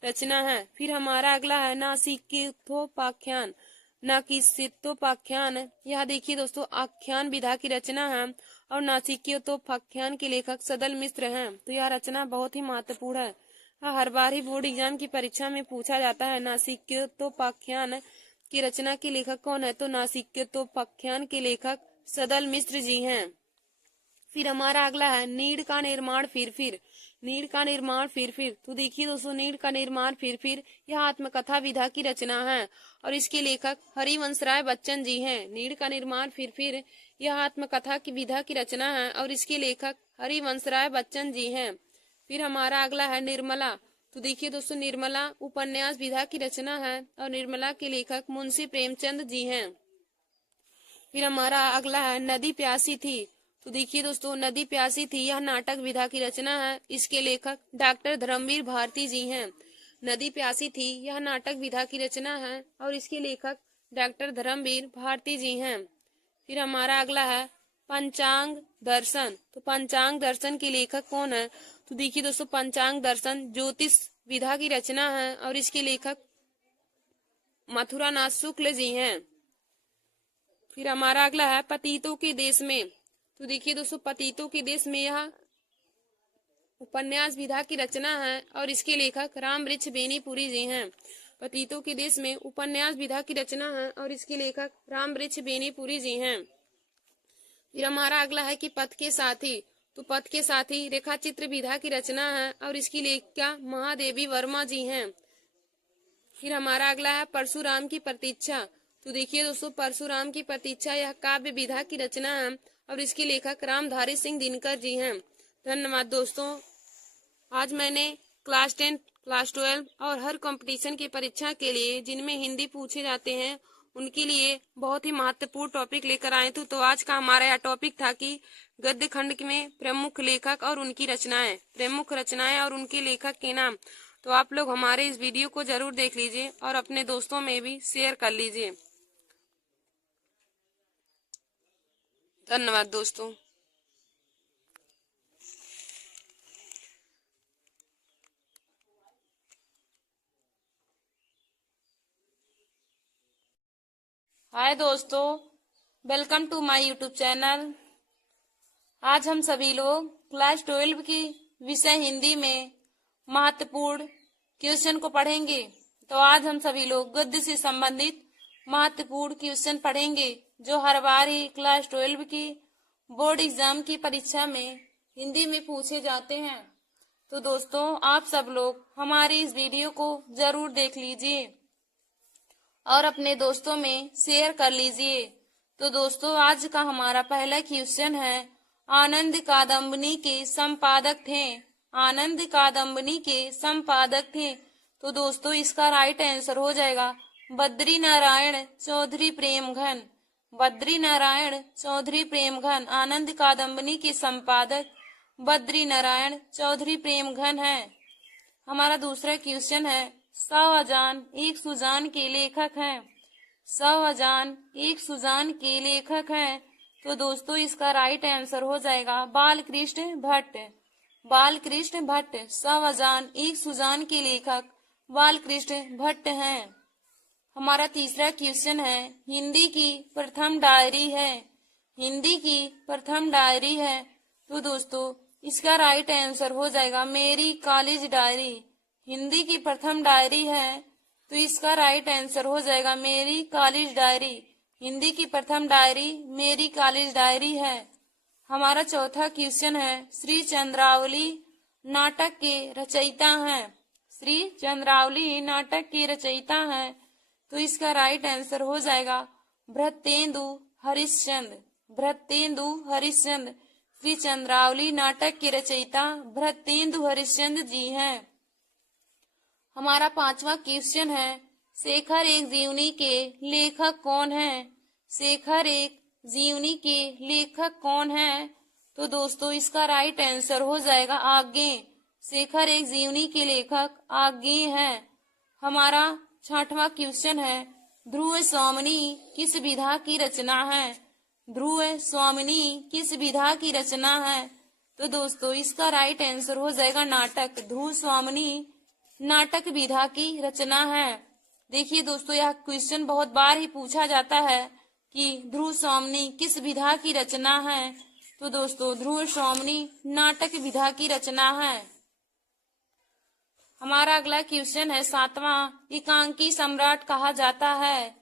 रचना है। फिर हमारा अगला है नासिकेतोपाख्यान। नासिकेतोपाख्यान यह देखिए दोस्तों आख्यान विधा की रचना है और नासिकेतोपाख्यान के लेखक सदल मिश्र हैं। तो यह रचना बहुत ही महत्वपूर्ण है, हर बार ही बोर्ड एग्जाम की परीक्षा में पूछा जाता है। नासिकेतोपाख्यान की रचना के लेखक कौन है। तो नासिकेतोपाख्यान के लेखक सदल मिश्र जी हैं। फिर हमारा अगला है नीड़ का निर्माण फिर। नीड़ का निर्माण फिर। तो देखिए दोस्तों, नीड़ का निर्माण फिर यह आत्मकथा विधा की रचना है और इसके लेखक हरिवंश राय बच्चन जी हैं। नीड़ का निर्माण फिर यह आत्मकथा की विधा की रचना है और इसके लेखक हरिवंश राय बच्चन जी हैं। फिर हमारा अगला है निर्मला। तो देखिए दोस्तों, निर्मला उपन्यास विधा की रचना है और निर्मला के लेखक मुंशी प्रेमचंद जी हैं। फिर हमारा अगला है नदी प्यासी थी। तो देखिए दोस्तों, नदी प्यासी थी यह नाटक विधा की रचना है, इसके लेखक डॉक्टर धर्मवीर भारती जी हैं। नदी प्यासी थी यह नाटक विधा की रचना है और इसके लेखक डॉक्टर धर्मवीर भारती जी हैं। फिर हमारा अगला है पंचांग दर्शन। तो पंचांग दर्शन के लेखक कौन है। तो देखिए दोस्तों, पंचांग दर्शन ज्योतिष विधा की रचना है और इसके लेखक मथुरानाथ शुक्ल जी हैं। फिर हमारा अगला है पतितों के देश में। तो देखिए दोस्तों, पतितों के देश में यह उपन्यास विधा की रचना है और इसके लेखक राम वृक्ष बेनीपुरी जी हैं। पतितों के देश में उपन्यास विधा की रचना है और इसके लेखक राम वृक्ष बेनीपुरी जी हैं। फिर हमारा अगला है कि पथ के साथी। तो पथ के साथी रेखा चित्र विधा की रचना है और इसकी लेखिका महादेवी वर्मा जी हैं। फिर हमारा अगला है परशुराम की प्रतीक्षा। तो देखिए दोस्तों, परशुराम की प्रतीक्षा यह काव्य विधा की रचना है और इसके लेखक रामधारी सिंह दिनकर जी हैं। धन्यवाद दोस्तों। आज मैंने क्लास 10, क्लास 12 और हर कंपटीशन की परीक्षा के लिए जिनमें हिंदी पूछे जाते हैं उनके लिए बहुत ही महत्वपूर्ण टॉपिक लेकर आए थे। तो आज का हमारा यह टॉपिक था कि गद्य खंड में प्रमुख लेखक और उनकी रचनाएं, प्रमुख रचनाएं और उनके लेखक के नाम। तो आप लोग हमारे इस वीडियो को जरूर देख लीजिए और अपने दोस्तों में भी शेयर कर लीजिए। धन्यवाद दोस्तों। हाय दोस्तों, welcome to my YouTube channel. आज हम सभी लोग क्लास 12 की विषय हिंदी में महत्वपूर्ण क्वेश्चन को पढ़ेंगे। तो आज हम सभी लोग गद्य से संबंधित महत्वपूर्ण क्वेश्चन पढ़ेंगे जो हर बार ही क्लास 12 की बोर्ड एग्जाम की परीक्षा में हिंदी में पूछे जाते हैं। तो दोस्तों आप सब लोग हमारी इस वीडियो को जरूर देख लीजिए और अपने दोस्तों में शेयर कर लीजिए। तो दोस्तों आज का हमारा पहला क्वेश्चन है, आनंद कादम्बनी के संपादक थे। आनंद कादम्बनी के संपादक थे। तो दोस्तों इसका राइट आंसर हो जाएगा बद्री नारायण चौधरी प्रेमघन। बद्री नारायण चौधरी प्रेमघन आनंद कादम्बनी के संपादक बद्री नारायण चौधरी प्रेमघन है। हमारा दूसरा क्वेश्चन है, शाहजहां एक सुजान के लेखक हैं। शाहजहां एक सुजान के लेखक हैं। तो दोस्तों इसका राइट आंसर हो जाएगा बालकृष्ण भट्ट। बालकृष्ण भट्ट शाहजहां एक सुजान के लेखक बालकृष्ण भट्ट हैं। हमारा तीसरा क्वेश्चन है, हिंदी की प्रथम डायरी है। हिंदी की प्रथम डायरी है। तो दोस्तों इसका राइट आंसर हो जाएगा मेरी कॉलेज डायरी। हिंदी की प्रथम डायरी है तो इसका राइट आंसर हो जाएगा मेरी कॉलेज डायरी। हिंदी की प्रथम डायरी मेरी कॉलेज डायरी है। हमारा चौथा क्वेश्चन है, श्री चंद्रावली नाटक के रचयिता हैं। श्री चंद्रावली नाटक के रचयिता हैं। तो इसका राइट आंसर हो जाएगा भृत्येंदु हरिश्चंद्र। भृत्येंदु हरिश्चंद्र श्री चंद्रावली नाटक के रचयिता भृत्येंदु हरिश्चंद्र जी हैं। हमारा पांचवा क्वेश्चन है, शेखर एक जीवनी के लेखक कौन है। शेखर एक जीवनी के लेखक कौन है। तो दोस्तों इसका राइट आंसर हो जाएगा आज्ञे। शेखर एक जीवनी के लेखक आज्ञे हैं। हमारा छठवां क्वेश्चन है, ध्रुव स्वामिनी किस विधा की रचना है। ध्रुव स्वामिनी किस विधा की रचना है। तो दोस्तों इसका राइट आंसर हो जाएगा नाटक। ध्रुव स्वामिनी नाटक विधा की रचना है। देखिए दोस्तों यह क्वेश्चन बहुत बार ही पूछा जाता है कि ध्रुव स्वामिनी किस विधा की रचना है। तो दोस्तों ध्रुव स्वामिनी नाटक विधा की रचना है। हमारा अगला क्वेश्चन है सातवां, एकांकी सम्राट कहा जाता है।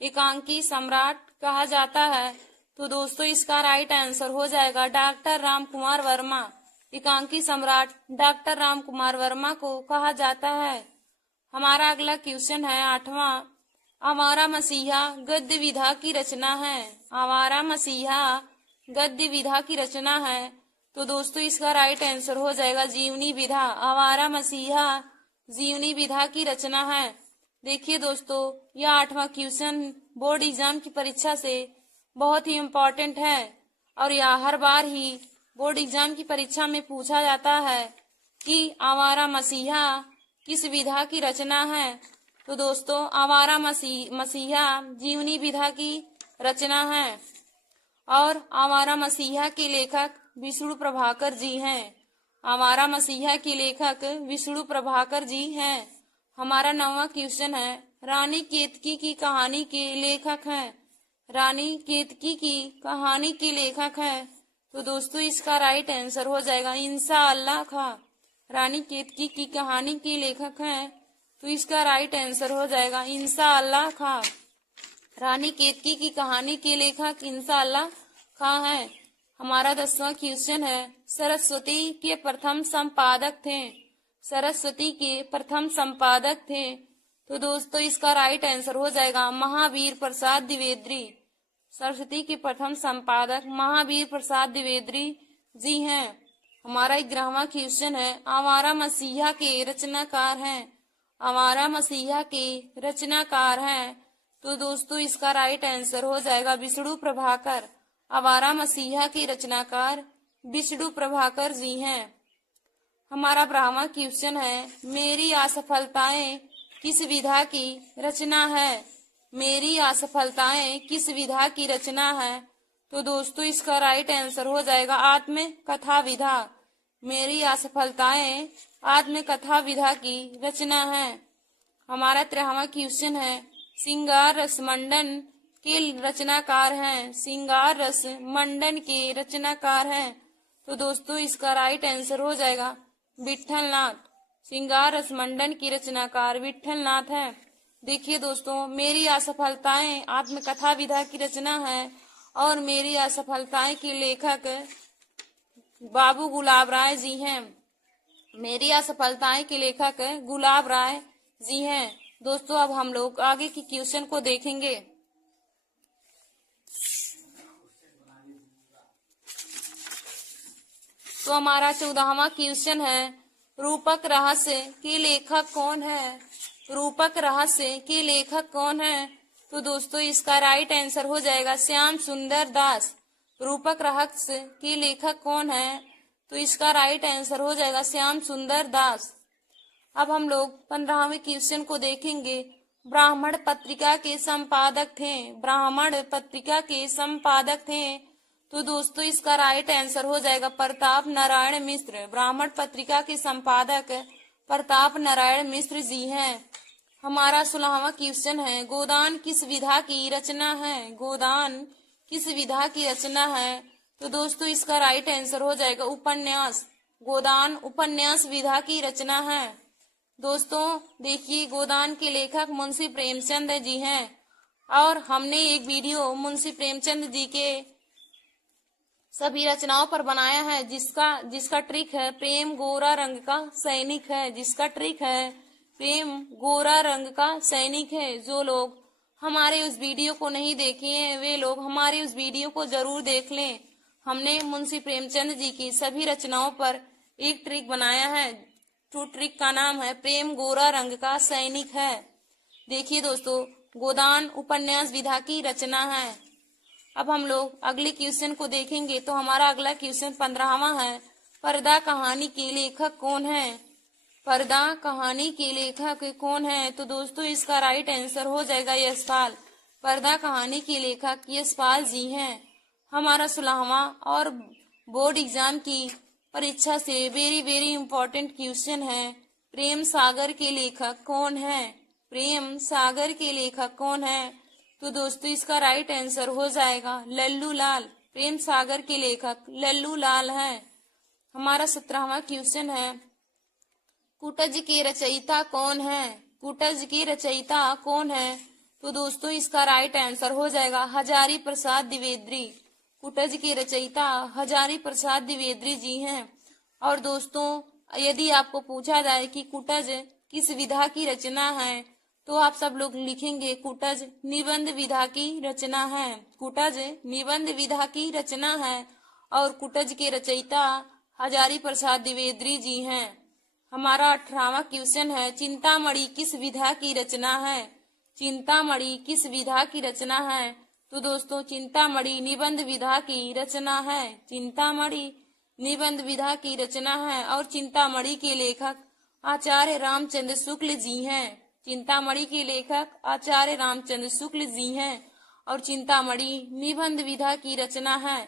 एकांकी सम्राट कहा जाता है। तो दोस्तों इसका राइट आंसर हो जाएगा डॉक्टर राम कुमार वर्मा। एकांकी सम्राट डॉक्टर राम कुमार वर्मा को कहा जाता है। हमारा अगला क्वेश्चन है आठवां, आवारा मसीहा गद्य विधा की रचना है। आवारा मसीहा गद्य विधा की रचना है। तो दोस्तों इसका राइट आंसर हो जाएगा जीवनी विधा। आवारा मसीहा जीवनी विधा की रचना है। देखिए दोस्तों यह आठवां क्वेश्चन बोर्ड एग्जाम की परीक्षा से बहुत ही इम्पोर्टेंट है और यह हर बार ही बोर्ड एग्जाम की परीक्षा में पूछा जाता है कि आवारा मसीहा किस विधा की रचना है। तो दोस्तों आवारा मसीहा जीवनी विधा की रचना है और आवारा मसीहा के लेखक विष्णु प्रभाकर जी हैं। आवारा मसीहा के लेखक विष्णु प्रभाकर जी हैं। हमारा 9वां क्वेश्चन है, रानी केतकी की कहानी के लेखक हैं। रानी केतकी की कहानी के लेखक हैं। तो दोस्तों इसका राइट आंसर हो जाएगा इंशाअल्लाह खां। रानी केतकी की कहानी के लेखक हैं। तो इसका राइट आंसर हो जाएगा इंशाअल्लाह खां। रानी केतकी की कहानी के लेखक इंशाअल्लाह खां है। हमारा 10वां क्वेश्चन है, सरस्वती के प्रथम संपादक थे। सरस्वती के प्रथम संपादक थे। तो दोस्तों इसका राइट आंसर हो जाएगा महावीर प्रसाद द्विवेदी। सरस्वती के प्रथम संपादक महावीर प्रसाद द्विवेदी जी हैं। हमारा 11वां क्वेश्चन है, आवारा मसीहा के रचनाकार हैं। आवारा मसीहा के रचनाकार हैं। तो दोस्तों इसका राइट आंसर हो जाएगा विष्णु प्रभाकर। आवारा मसीहा के रचनाकार विष्णु प्रभाकर जी हैं। हमारा 12वां क्वेश्चन है, मेरी असफलताएं किस विधा की रचना है। मेरी असफलताएं किस विधा की रचना है। तो दोस्तों इसका राइट आंसर हो जाएगा आत्मकथा विधा। मेरी असफलताएं आत्मकथा विधा की रचना है। हमारा 13वां क्वेश्चन है, श्रृंगार रस मंडन के रचनाकार हैं। श्रृंगार रस मंडन के रचनाकार हैं। तो दोस्तों इसका राइट आंसर हो जाएगा विट्ठल नाथ। श्रृंगार रस मंडन की रचनाकार विट्ठल नाथ है। देखिए दोस्तों, मेरी असफलताएं आत्मकथा विधा की रचना है और मेरी असफलताएं के लेखक बाबू गुलाब राय जी हैं। मेरी असफलताएं के लेखक गुलाब राय जी हैं। दोस्तों अब हम लोग आगे की क्वेश्चन को देखेंगे। तो हमारा 14वां क्वेश्चन है, रूपक रहस्य के लेखक कौन है। रूपक रहस्य के लेखक कौन है। तो दोस्तों इसका राइट आंसर हो जाएगा श्याम सुंदर दास। रूपक रहस्य के लेखक कौन है। तो इसका राइट आंसर हो जाएगा श्याम सुंदर दास। अब हम लोग 15वें क्वेश्चन को देखेंगे। ब्राह्मण पत्रिका के संपादक थे। ब्राह्मण पत्रिका के संपादक थे। तो दोस्तों इसका राइट आंसर हो जाएगा प्रताप नारायण मिश्र। ब्राह्मण पत्रिका के संपादक प्रताप नारायण मिश्र जी हैं। हमारा 16वां क्वेश्चन है, गोदान किस विधा की रचना है। गोदान किस विधा की रचना है। तो दोस्तों इसका राइट आंसर हो जाएगा उपन्यास। गोदान उपन्यास विधा की रचना है। दोस्तों देखिए, गोदान के लेखक मुंशी प्रेमचंद जी हैं और हमने एक वीडियो मुंशी प्रेमचंद जी के सभी रचनाओं पर बनाया है, जिसका ट्रिक है प्रेम गोरा रंग का सैनिक है। जिसका ट्रिक है प्रेम गोरा रंग का सैनिक है। जो लोग हमारे उस वीडियो को नहीं देखे हैं वे लोग हमारे उस वीडियो को जरूर देख लें। हमने मुंशी प्रेमचंद जी की सभी रचनाओं पर एक ट्रिक बनाया है। तो ट्रिक का नाम है प्रेम गोरा रंग का सैनिक है। देखिए दोस्तों, गोदान उपन्यास विधा की रचना है। अब हम लोग अगले क्वेश्चन को देखेंगे। तो हमारा अगला क्वेश्चन 15वां है, पर्दा कहानी के लेखक कौन है। पर्दा कहानी के लेखक कौन है। तो दोस्तों इसका राइट आंसर हो जाएगा यशपाल। पर्दा कहानी के लेखक यशपाल जी हैं। हमारा 16वां और बोर्ड एग्जाम की परीक्षा से वेरी वेरी इंपॉर्टेंट क्वेश्चन है, प्रेम सागर के लेखक कौन है। प्रेम सागर के लेखक कौन है। तो दोस्तों इसका राइट आंसर हो जाएगा लल्लू लाल। प्रेम सागर के लेखक लल्लू लाल हैं। हमारा 17वां क्वेश्चन है, कुटज के रचयिता कौन है। कुटज के रचयिता कौन है। तो दोस्तों इसका राइट आंसर हो जाएगा हजारी प्रसाद द्विवेदी। कुटज के रचयिता हजारी प्रसाद द्विवेदी जी हैं। और दोस्तों यदि आपको पूछा जाए कि कुटज किस विधा की रचना है, तो आप सब लोग लिखेंगे कुटज निबंध विधा की रचना है। कुटज निबंध विधा की रचना है और कुटज के रचयिता हजारी प्रसाद द्विवेदी जी हैं। हमारा 18वां क्वेश्चन है, चिंतामणि किस विधा की रचना है। चिंतामणि किस विधा की रचना है। तो दोस्तों चिंतामणि निबंध विधा की रचना है। चिंतामणि निबंध विधा की रचना है और चिंतामणि के लेखक आचार्य रामचंद्र शुक्ल जी हैं। चिंतामणि के लेखक आचार्य रामचंद्र शुक्ल जी हैं और चिंतामणि निबंध विधा की रचना है।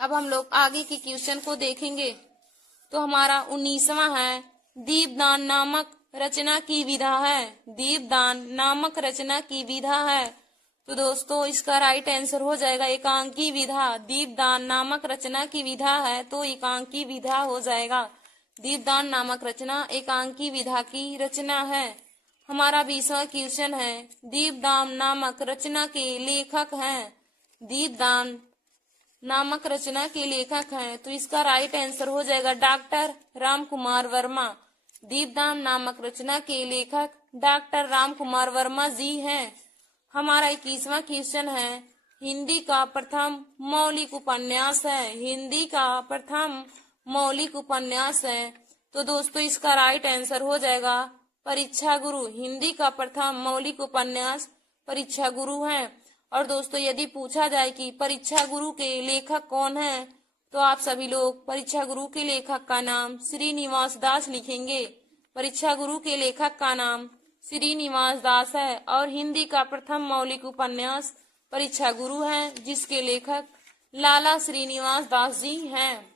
अब हम लोग आगे के क्वेश्चन को देखेंगे। तो हमारा 19वां है, दीपदान नामक रचना की विधा है। दीपदान नामक रचना की विधा है। तो दोस्तों इसका राइट आंसर हो जाएगा एकांकी विधा। दीपदान नामक रचना की विधा है तो एकांकी विधा हो जाएगा। दीपदान नामक रचना एकांकी विधा की रचना है। हमारा 20वां क्वेश्चन है, दीपदान नामक रचना के लेखक हैं। दीपदान नामक रचना के लेखक हैं तो इसका राइट आंसर हो जाएगा डॉक्टर राम कुमार वर्मा। दीपदान नामक रचना के लेखक डॉक्टर राम कुमार वर्मा जी हैं। हमारा 21वां क्वेश्चन है, हिंदी का प्रथम मौलिक उपन्यास है। हिंदी का प्रथम मौलिक उपन्यास है। तो दोस्तों इसका राइट आंसर हो जाएगा परीक्षा गुरु। हिंदी का प्रथम मौलिक उपन्यास परीक्षा गुरु है। और दोस्तों यदि पूछा जाए कि परीक्षा गुरु के लेखक कौन है, तो आप सभी लोग परीक्षा गुरु के लेखक का नाम श्रीनिवास दास लिखेंगे। परीक्षा गुरु के लेखक का नाम श्रीनिवास दास है। और हिंदी का प्रथम मौलिक उपन्यास परीक्षा गुरु है, जिसके लेखक लाला श्रीनिवास दास जी हैं।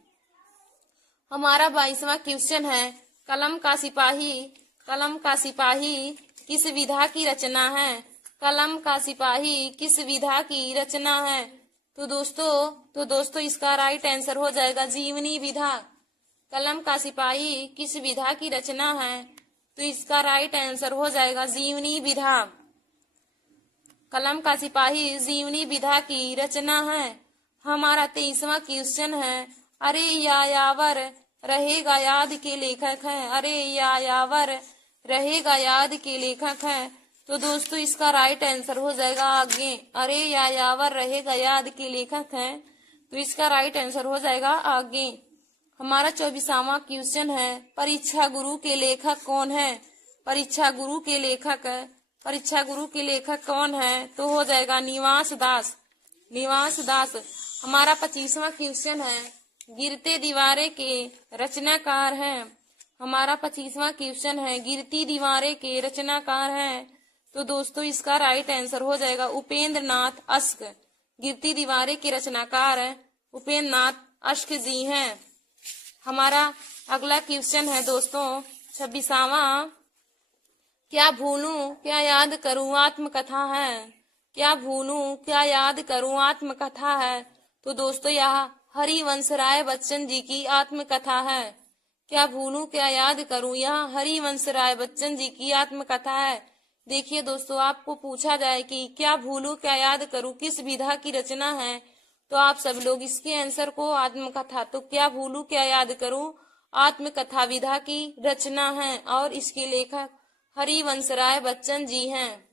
हमारा 22वां क्वेश्चन है, कलम का सिपाही। कलम का सिपाही किस विधा की रचना है? कलम का सिपाही किस विधा की रचना है? तो दोस्तों इसका राइट आंसर हो जाएगा जीवनी विधा। कलम का सिपाही किस विधा की रचना है? तो इसका राइट आंसर हो जाएगा जीवनी विधा। कलम का सिपाही जीवनी विधा की रचना है। हमारा 23वां क्वेश्चन है, अरे यायावर रहेगा याद के लेखक है। अरे यायावर रहेगा याद के लेखक है। तो दोस्तों इसका राइट आंसर हो जाएगा आगे। अरे यायावर रहेगा याद के लेखक है, तो इसका राइट आंसर हो जाएगा आगे। हमारा 24वां क्वेश्चन है, परीक्षा गुरु के लेखक कौन है? परीक्षा गुरु के लेखक परीक्षा गुरु के लेखक कौन है? तो हो जाएगा निवास दास। निवास दास। हमारा 25वां क्वेश्चन है, गिरते दीवारे के रचनाकार हैं। हमारा 25वां क्वेश्चन है, गिरती दीवारें के रचनाकार हैं। तो दोस्तों इसका राइट आंसर हो जाएगा उपेंद्र नाथ अश्क। गिरती दीवारें के रचनाकार उपेंद्र नाथ अश्क जी हैं। हमारा अगला क्वेश्चन है दोस्तों 26वां, क्या भूलूं क्या याद करूं आत्मकथा है। क्या भूलूं क्या याद करूं आत्मकथा है। तो दोस्तों यह हरिवंश राय बच्चन जी की आत्मकथा है। क्या भूलूं क्या याद करूं, यह हरिवंश राय बच्चन जी की आत्मकथा है। देखिए दोस्तों, आपको पूछा जाए कि क्या भूलूं क्या याद करूं किस विधा की रचना है, तो आप सब लोग इसके आंसर को आत्मकथा, तो क्या भूलूं क्या याद करूं आत्मकथा विधा की रचना है और इसके लेखक हरिवंश राय बच्चन जी हैं।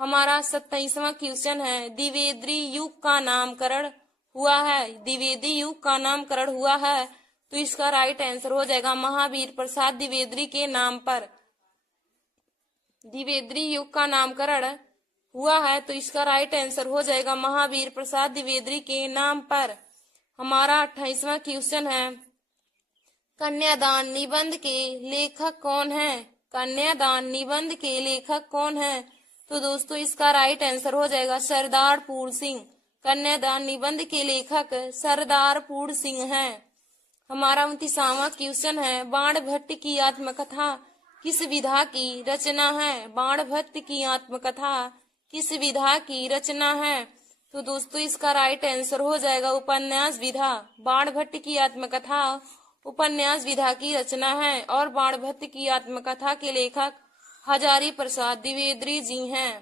हमारा 27वां क्वेश्चन है, द्विवेदी युग का नामकरण हुआ है। द्विवेदी युग का नामकरण हुआ है, तो इसका राइट आंसर हो जाएगा महावीर प्रसाद द्विवेदी के नाम पर। द्विवेदी युग का नामकरण हुआ है, तो इसका राइट आंसर हो जाएगा महावीर प्रसाद द्विवेदी के नाम पर। हमारा 28वां क्वेश्चन है, कन्यादान निबंध के लेखक कौन है। कन्यादान निबंध के लेखक कौन है। तो दोस्तों इसका राइट आंसर हो जाएगा सरदारपुर सिंह। कन्यादान निबंध के लेखक सरदारपुर सिंह हैं। हमारा 29वां क्वेश्चन है, बाण भट्ट की आत्मकथा किस विधा की रचना है। बाण भट्ट की आत्मकथा किस विधा की रचना है। तो दोस्तों इसका राइट आंसर हो जाएगा उपन्यास विधा। बाण भट्ट की आत्मकथा उपन्यास विधा की रचना है और बाण भट्ट की आत्मकथा के लेखक हजारी प्रसाद द्विवेदी जी हैं।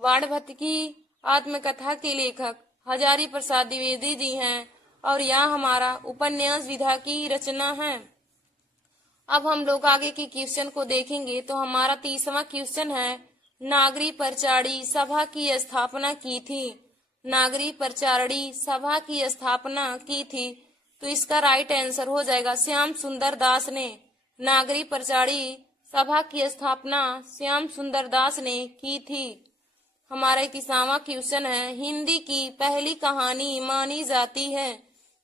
बाण भट्ट की आत्मकथा के लेखक हजारी प्रसाद द्विवेदी जी हैं और यह हमारा उपन्यास विधा की रचना है। अब हम लोग आगे के क्वेश्चन को देखेंगे। तो हमारा 30वां क्वेश्चन है, नागरी परचारी सभा की स्थापना की थी। नागरी परचारी सभा की स्थापना की थी, तो इसका राइट आंसर हो जाएगा श्याम सुंदर दास ने। नागरी परचारी सभा की स्थापना श्याम सुंदर दास ने की थी। हमारा 31वां क्वेश्चन है, हिंदी की पहली कहानी मानी जाती है।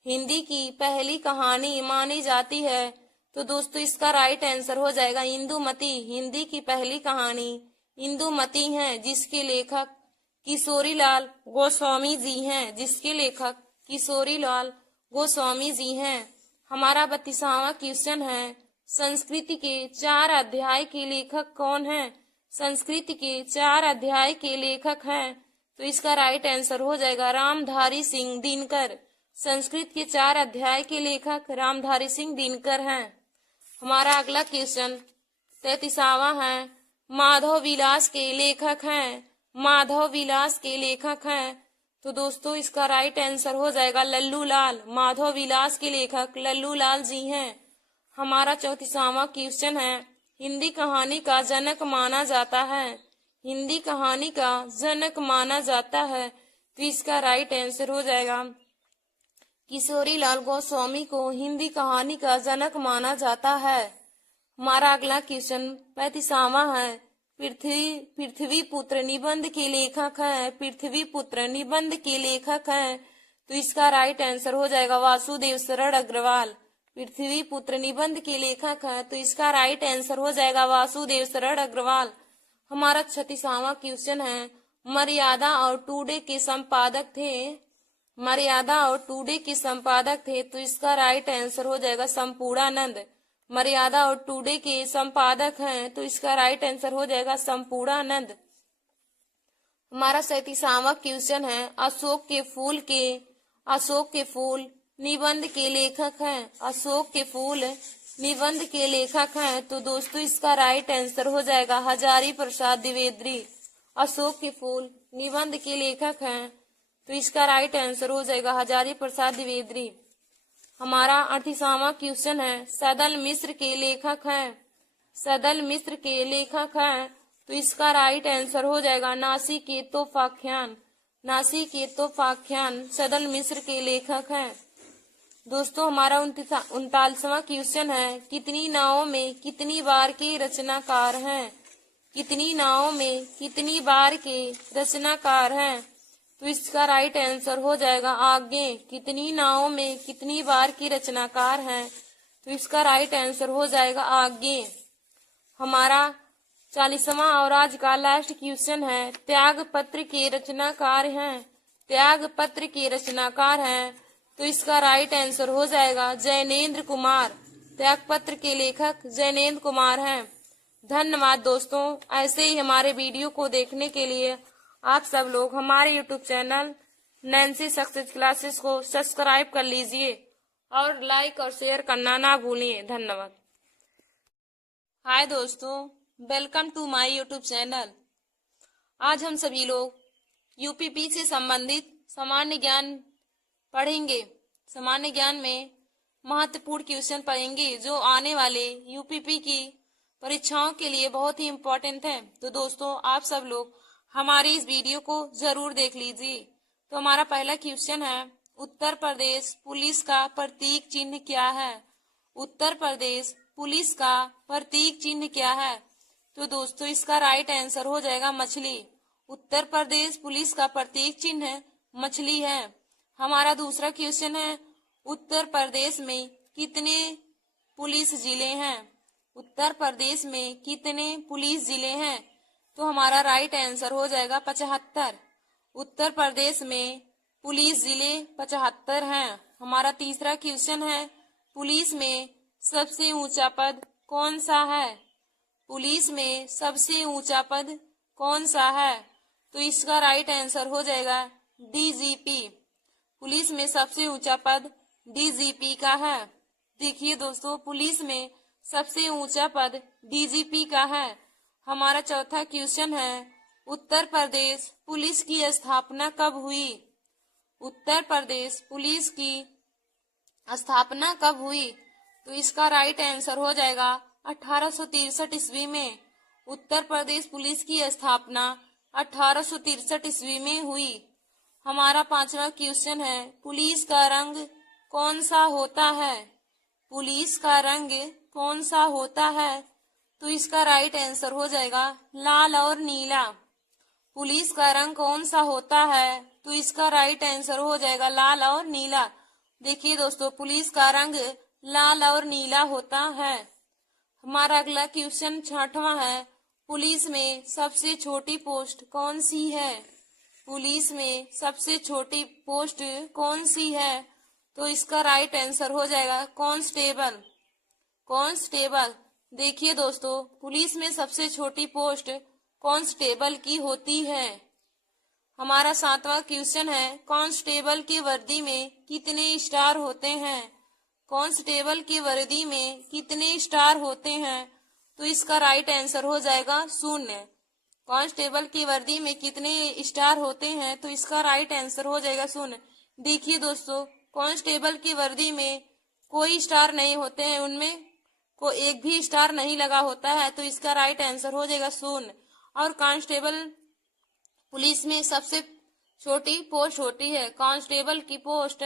हिंदी की पहली कहानी मानी जाती है, तो दोस्तों इसका राइट आंसर हो जाएगा इंदुमती। हिंदी की पहली कहानी इंदुमती है, जिसके लेखक किशोरीलाल गोस्वामी जी हैं। जिसके लेखक किशोरीलाल गोस्वामी जी हैं। हमारा 32वां क्वेश्चन है, संस्कृति के 4 अध्याय के लेखक कौन है। संस्कृत के 4 अध्याय के लेखक हैं, तो इसका राइट आंसर हो जाएगा रामधारी सिंह दिनकर। संस्कृत के 4 अध्याय के लेखक रामधारी सिंह दिनकर हैं। हमारा अगला क्वेश्चन 33वां है, माधव विलास के लेखक हैं। माधव विलास के लेखक हैं, तो दोस्तों इसका राइट आंसर हो जाएगा लल्लू लाल। माधव विलास के लेखक लल्लू लाल जी हैं। हमारा 34वां क्वेश्चन है, हिंदी कहानी का जनक माना जाता है। हिंदी कहानी का जनक माना जाता है? तो इसका राइट आंसर हो जाएगा किशोरी लाल गोस्वामी को हिंदी कहानी का जनक माना जाता है। हमारा अगला क्वेश्चन 35वां है। पृथ्वी पुत्र निबंध के लेखक हैं। पृथ्वी पुत्र निबंध के लेखक हैं। तो इसका राइट आंसर हो जाएगा वासुदेव शरण अग्रवाल। पृथ्वी पुत्र निबंध के लेखक हैं। तो इसका राइट आंसर हो जाएगा वासुदेव शरण अग्रवाल। हमारा 36वां क्वेश्चन है। मर्यादा और टुडे के संपादक थे। मर्यादा और टुडे के संपादक थे। तो इसका राइट आंसर हो जाएगा संपूर्णानंद। मर्यादा और टुडे के संपादक हैं। तो इसका राइट आंसर हो जाएगा संपूर्णानंद। हमारा 37वां क्वेश्चन है। अशोक के फूल निबंध के लेखक हैं। अशोक के फूल निबंध के लेखक हैं। तो दोस्तों इसका राइट आंसर हो जाएगा हजारी प्रसाद द्विवेदी। अशोक के फूल निबंध के लेखक हैं। तो इसका राइट आंसर हो जाएगा हजारी प्रसाद द्विवेदी। हमारा 38वां क्वेश्चन है। सदल मिश्र के लेखक हैं। सदल मिश्र के लेखक हैं। तो इसका राइट आंसर हो जाएगा नासिकेतोपाख्यान। नासिकेतोपाख्यान सदल मिश्र के लेखक हैं। दोस्तों हमारा 39वां क्वेश्चन है। कितनी नावों में कितनी बार के रचनाकार हैं? कितनी नावों में कितनी बार के रचनाकार हैं? तो इसका राइट आंसर हो जाएगा आगे। कितनी नावों में कितनी बार के रचनाकार हैं? तो इसका राइट आंसर हो जाएगा आगे। हमारा 40वां और आज का लास्ट क्वेश्चन है। त्याग पत्र के रचनाकार हैं। त्याग पत्र के रचनाकार हैं। तो इसका राइट आंसर हो जाएगा जैनेन्द्र कुमार। त्याग पत्र के लेखक जैनेन्द्र कुमार हैं। धन्यवाद दोस्तों। ऐसे ही हमारे वीडियो को देखने के लिए आप सब लोग हमारे YouTube channel Nancy success classes को सब्सक्राइब कर लीजिए और लाइक और शेयर करना ना भूलिए। धन्यवाद। हाय दोस्तों, welcome to my YouTube channel. आज हम सभी लोग यूपीपी से संबंधित सामान्य ज्ञान पढ़ेंगे। सामान्य ज्ञान में महत्वपूर्ण क्वेश्चन पढ़ेंगे जो आने वाले यूपीपी की परीक्षाओं के लिए बहुत ही इम्पोर्टेंट है। तो दोस्तों आप सब लोग हमारी इस वीडियो को जरूर देख लीजिए। तो हमारा पहला क्वेश्चन है। उत्तर प्रदेश पुलिस का प्रतीक चिन्ह क्या है? उत्तर प्रदेश पुलिस का प्रतीक चिन्ह क्या है? तो दोस्तों इसका राइट आंसर हो जाएगा मछली। उत्तर प्रदेश पुलिस का प्रतीक चिन्ह मछली है। हमारा दूसरा क्वेश्चन है। उत्तर प्रदेश में कितने पुलिस जिले हैं? उत्तर प्रदेश में कितने पुलिस जिले हैं? तो हमारा राइट आंसर हो जाएगा 75। उत्तर प्रदेश में पुलिस जिले 75 हैं। हमारा तीसरा क्वेश्चन है। पुलिस में सबसे ऊंचा पद कौन सा है? पुलिस में सबसे ऊंचा पद कौन सा है? तो इसका राइट आंसर हो जाएगा डीजीपी। पुलिस में सबसे ऊंचा पद डीजीपी का है। देखिए दोस्तों पुलिस में सबसे ऊंचा पद डीजीपी का है। हमारा चौथा क्वेश्चन है। उत्तर प्रदेश पुलिस की स्थापना कब हुई? उत्तर प्रदेश पुलिस की स्थापना कब हुई? तो इसका राइट आंसर हो जाएगा 1863 ईस्वी में। उत्तर प्रदेश पुलिस की स्थापना 1863 ईस्वी में हुई। हमारा पांचवा क्वेश्चन है। पुलिस का रंग कौन सा होता है? पुलिस का रंग कौन सा होता है? तो इसका राइट आंसर हो जाएगा लाल और नीला। पुलिस का रंग कौन सा होता है? तो इसका राइट आंसर हो जाएगा लाल और नीला। देखिए दोस्तों पुलिस का रंग लाल और नीला होता है। हमारा अगला क्वेश्चन 6वां है। पुलिस में सबसे छोटी पोस्ट कौन सी है? पुलिस में सबसे छोटी पोस्ट कौन सी है? तो इसका राइट आंसर हो जाएगा कांस्टेबल। कांस्टेबल। देखिए दोस्तों पुलिस में सबसे छोटी पोस्ट कांस्टेबल की होती है। हमारा 7वां क्वेश्चन है। कांस्टेबल की वर्दी में कितने स्टार होते हैं? कांस्टेबल की वर्दी में कितने स्टार होते हैं? तो इसका राइट आंसर हो जाएगा 0। कांस्टेबल की वर्दी में कितने स्टार होते हैं? तो इसका राइट आंसर हो जाएगा 0। देखिए दोस्तों कांस्टेबल की वर्दी में कोई स्टार नहीं होते हैं, उनमें को एक भी स्टार नहीं लगा होता है। तो इसका राइट आंसर हो जाएगा 0। और कांस्टेबल पुलिस में सबसे छोटी पोस्ट होती है। कांस्टेबल की पोस्ट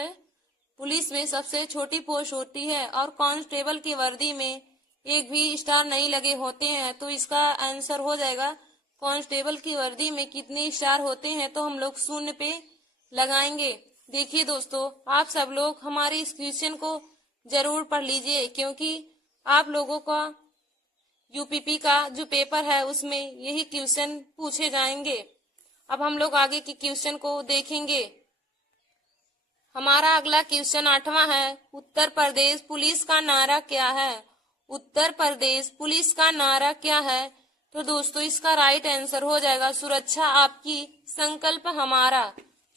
पुलिस में सबसे छोटी पोस्ट होती है और कांस्टेबल की वर्दी में एक भी स्टार नहीं लगे होते हैं। तो इसका आंसर हो जाएगा कांस्टेबल की वर्दी में कितने स्टार होते हैं, तो हम लोग 0 पे लगाएंगे। देखिए दोस्तों, आप सब लोग हमारे इस क्वेश्चन को जरूर पढ़ लीजिए, क्योंकि आप लोगों का यूपीपी का जो पेपर है उसमें यही क्वेश्चन पूछे जाएंगे। अब हम लोग आगे के क्वेश्चन को देखेंगे। हमारा अगला क्वेश्चन 8वां है, उत्तर प्रदेश पुलिस का नारा क्या है? उत्तर प्रदेश पुलिस का नारा क्या है? तो दोस्तों इसका राइट आंसर हो जाएगा सुरक्षा आपकी संकल्प हमारा।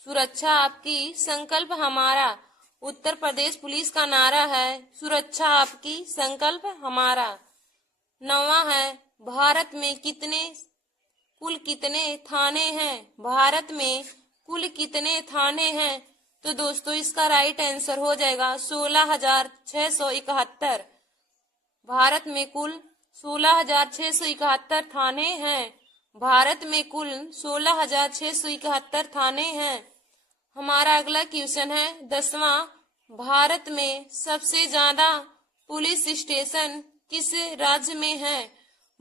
सुरक्षा आपकी संकल्प हमारा। उत्तर प्रदेश पुलिस का नारा है सुरक्षा आपकी संकल्प हमारा। 9वां है, भारत में कुल कितने थाने हैं? भारत में कुल कितने थाने हैं? तो दोस्तों इसका राइट आंसर हो जाएगा 16,671। भारत में कुल 16,671 थाने हैं। भारत में कुल 16,671 थाने हैं। हमारा अगला क्वेश्चन है 10वां, भारत में सबसे ज्यादा पुलिस स्टेशन किस राज्य में है?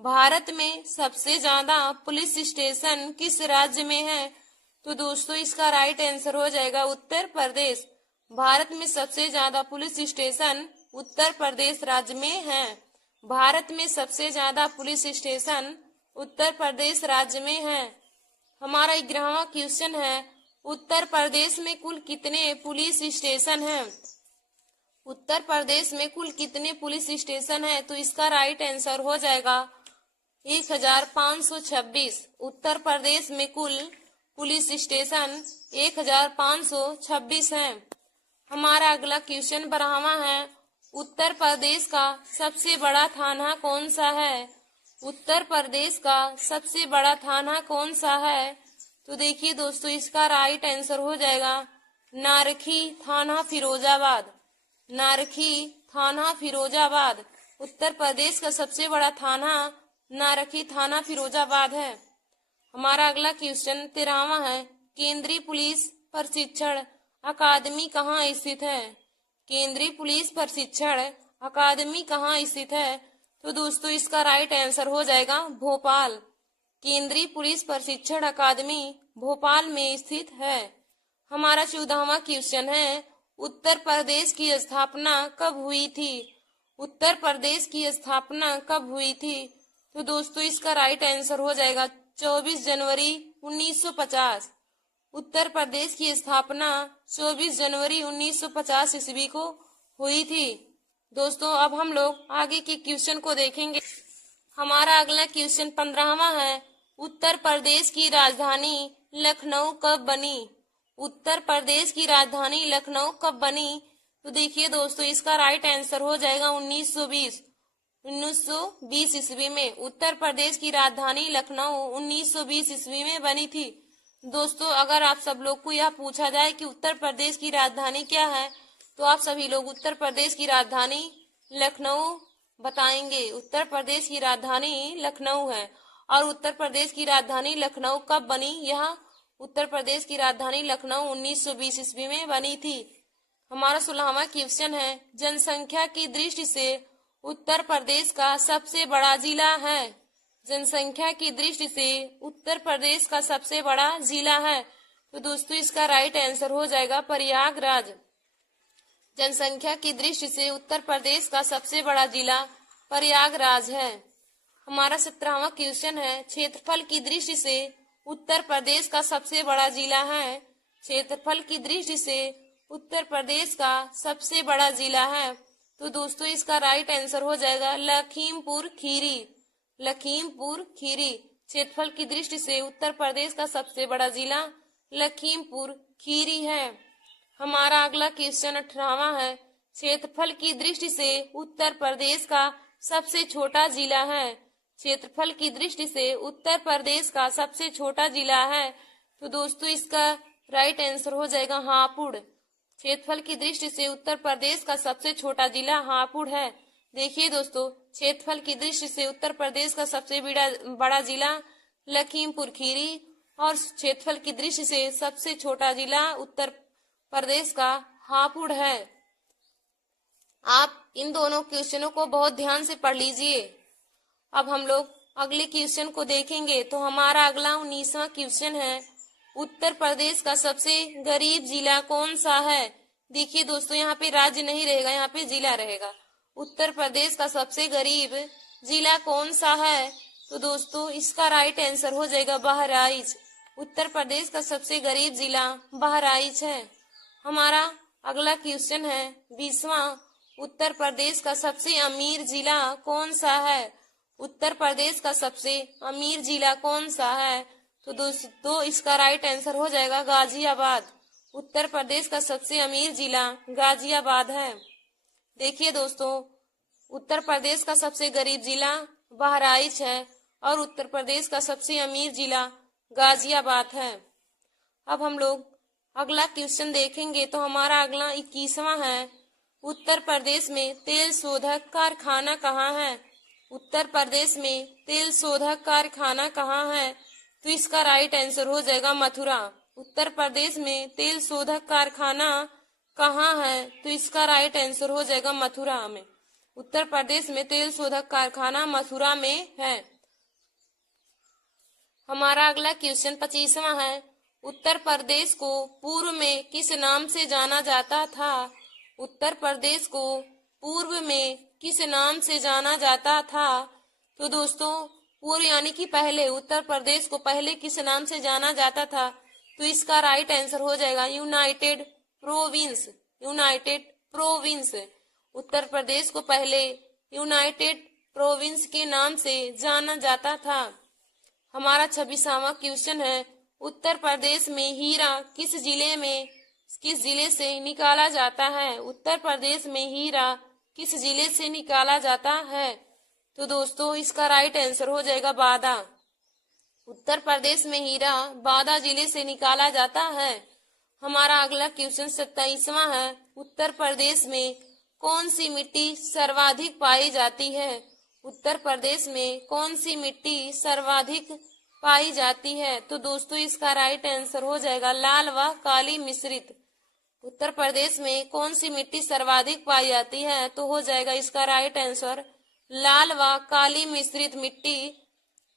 भारत में सबसे ज्यादा पुलिस स्टेशन किस राज्य में है? तो दोस्तों इसका राइट आंसर हो जाएगा उत्तर प्रदेश। भारत में सबसे ज्यादा पुलिस स्टेशन उत्तर प्रदेश राज्य में है। भारत में सबसे ज्यादा पुलिस स्टेशन उत्तर प्रदेश राज्य में है। हमारा 11वां क्वेश्चन है, उत्तर प्रदेश में कुल कितने पुलिस स्टेशन हैं? उत्तर प्रदेश में कुल कितने पुलिस स्टेशन हैं? तो इसका राइट आंसर हो जाएगा 1526। उत्तर प्रदेश में कुल पुलिस स्टेशन 1526 हैं। हमारा अगला क्वेश्चन 12वां है, उत्तर प्रदेश का सबसे बड़ा थाना कौन सा है? उत्तर प्रदेश का सबसे बड़ा थाना कौन सा है? तो देखिए दोस्तों इसका राइट आंसर हो जाएगा नारखी थाना फिरोजाबाद। नारखी थाना फिरोजाबाद। उत्तर प्रदेश का सबसे बड़ा थाना नारखी थाना फिरोजाबाद है। हमारा अगला क्वेश्चन 13वां है, केंद्रीय पुलिस प्रशिक्षण अकादमी कहाँ स्थित है? केंद्रीय पुलिस प्रशिक्षण अकादमी कहाँ स्थित है? तो दोस्तों इसका राइट आंसर हो जाएगा भोपाल। केंद्रीय पुलिस प्रशिक्षण अकादमी भोपाल में स्थित है। हमारा 14वां क्वेश्चन है, उत्तर प्रदेश की स्थापना कब हुई थी? उत्तर प्रदेश की स्थापना कब हुई थी? तो दोस्तों इसका राइट आंसर हो जाएगा 24 जनवरी 1950। उत्तर प्रदेश की स्थापना 24 जनवरी 1950 ईस्वी को हुई थी। दोस्तों अब हम लोग आगे के क्वेश्चन को देखेंगे। हमारा अगला क्वेश्चन 15वां है, उत्तर प्रदेश की राजधानी लखनऊ कब बनी? उत्तर प्रदेश की राजधानी लखनऊ कब बनी? तो देखिए दोस्तों इसका राइट आंसर हो जाएगा 1920 ईस्वी में। उत्तर प्रदेश की राजधानी लखनऊ 1920 ईस्वी में बनी थी। दोस्तों अगर आप सब लोग को यह पूछा जाए कि उत्तर प्रदेश की राजधानी क्या है, तो आप सभी लोग उत्तर प्रदेश की राजधानी लखनऊ बताएंगे। उत्तर प्रदेश की राजधानी लखनऊ है। और उत्तर प्रदेश की राजधानी लखनऊ कब बनी? यह उत्तर प्रदेश की राजधानी लखनऊ 1920 ईस्वी में बनी थी। हमारा 16वां क्वेश्चन है, जनसंख्या की दृष्टि से उत्तर प्रदेश का सबसे बड़ा जिला है? जनसंख्या की दृष्टि से उत्तर प्रदेश का सबसे बड़ा जिला है। तो दोस्तों इसका राइट आंसर हो जाएगा प्रयागराज। जनसंख्या की दृष्टि से उत्तर प्रदेश का सबसे बड़ा जिला प्रयागराज है। हमारा 17वां क्वेश्चन है, क्षेत्रफल की दृष्टि से उत्तर प्रदेश का सबसे बड़ा जिला है? क्षेत्रफल की दृष्टि से उत्तर प्रदेश का सबसे बड़ा जिला है। तो दोस्तों इसका राइट आंसर हो जाएगा लखीमपुर खीरी। लखीमपुर खीरी। क्षेत्रफल की दृष्टि से उत्तर प्रदेश का सबसे बड़ा जिला लखीमपुर खीरी है। हमारा अगला क्वेश्चन 18वां है, क्षेत्रफल की दृष्टि से उत्तर प्रदेश का सबसे छोटा जिला है? क्षेत्रफल की दृष्टि से उत्तर प्रदेश का सबसे छोटा जिला है। तो दोस्तों इसका राइट आंसर हो जाएगा हापुड़। क्षेत्रफल की दृष्टि से उत्तर प्रदेश का सबसे छोटा जिला हापुड़ है। देखिए दोस्तों, क्षेत्रफल की दृष्टि से उत्तर प्रदेश का सबसे बड़ा जिला लखीमपुर खीरी और क्षेत्रफल की दृष्टि से सबसे छोटा जिला उत्तर प्रदेश का हापुड़ है। आप इन दोनों क्वेश्चनों को बहुत ध्यान से पढ़ लीजिए। अब हम लोग अगले क्वेश्चन को देखेंगे। तो हमारा अगला 19वां क्वेश्चन है, उत्तर प्रदेश का सबसे गरीब जिला कौन सा है। देखिए दोस्तों, यहाँ पे राज्य नहीं रहेगा, यहाँ पे जिला रहेगा। उत्तर प्रदेश का सबसे गरीब जिला कौन सा है। तो दोस्तों इसका राइट आंसर हो जाएगा बहराइच। उत्तर प्रदेश का सबसे गरीब जिला बहराइच है। हमारा अगला क्वेश्चन है 20वां, उत्तर प्रदेश का सबसे अमीर जिला कौन सा है। उत्तर प्रदेश का सबसे अमीर जिला कौन सा है। तो दोस्तों इसका राइट आंसर हो जाएगा गाजियाबाद। उत्तर प्रदेश का सबसे अमीर जिला गाजियाबाद है। देखिए दोस्तों, उत्तर प्रदेश का सबसे गरीब जिला बहराइच है और उत्तर प्रदेश का सबसे अमीर जिला गाजियाबाद है। अब हम लोग अगला क्वेश्चन देखेंगे। तो हमारा अगला 21वां है, उत्तर प्रदेश में तेल शोधक कारखाना कहाँ है। उत्तर प्रदेश में तेल शोधक कारखाना कहाँ है। तो इसका राइट आंसर हो जाएगा मथुरा। उत्तर प्रदेश में तेल शोधक कारखाना कहाँ है। तो इसका राइट आंसर हो जाएगा मथुरा में। उत्तर प्रदेश में तेल शोधक कारखाना मथुरा में है। हमारा अगला क्वेश्चन 25वां है, उत्तर प्रदेश को पूर्व में किस नाम से जाना जाता था। उत्तर प्रदेश को पूर्व में किस नाम से जाना जाता था। तो दोस्तों पूर्व यानी कि पहले, उत्तर प्रदेश को पहले किस नाम से जाना जाता था। तो इसका राइट आंसर हो जाएगा United Province. United Province. Uttar Pradesh को पहले यूनाइटेड प्रोविंस के नाम से जाना जाता था। हमारा 26वां क्वेश्चन है, उत्तर प्रदेश में हीरा किस जिले से निकाला जाता है। उत्तर प्रदेश में हीरा किस जिले से निकाला जाता है। तो दोस्तों इसका राइट आंसर हो जाएगा बादा। उत्तर प्रदेश में हीरा बादा जिले से निकाला जाता है। हमारा अगला क्वेश्चन 27वां है, उत्तर प्रदेश में कौन सी मिट्टी सर्वाधिक पाई जाती है। उत्तर प्रदेश में कौन सी मिट्टी सर्वाधिक पाई जाती है। तो दोस्तों इसका राइट आंसर हो जाएगा लाल व काली मिश्रित। उत्तर प्रदेश में कौन सी मिट्टी सर्वाधिक पाई जाती है। तो हो जाएगा इसका राइट आंसर लाल व काली मिश्रित मिट्टी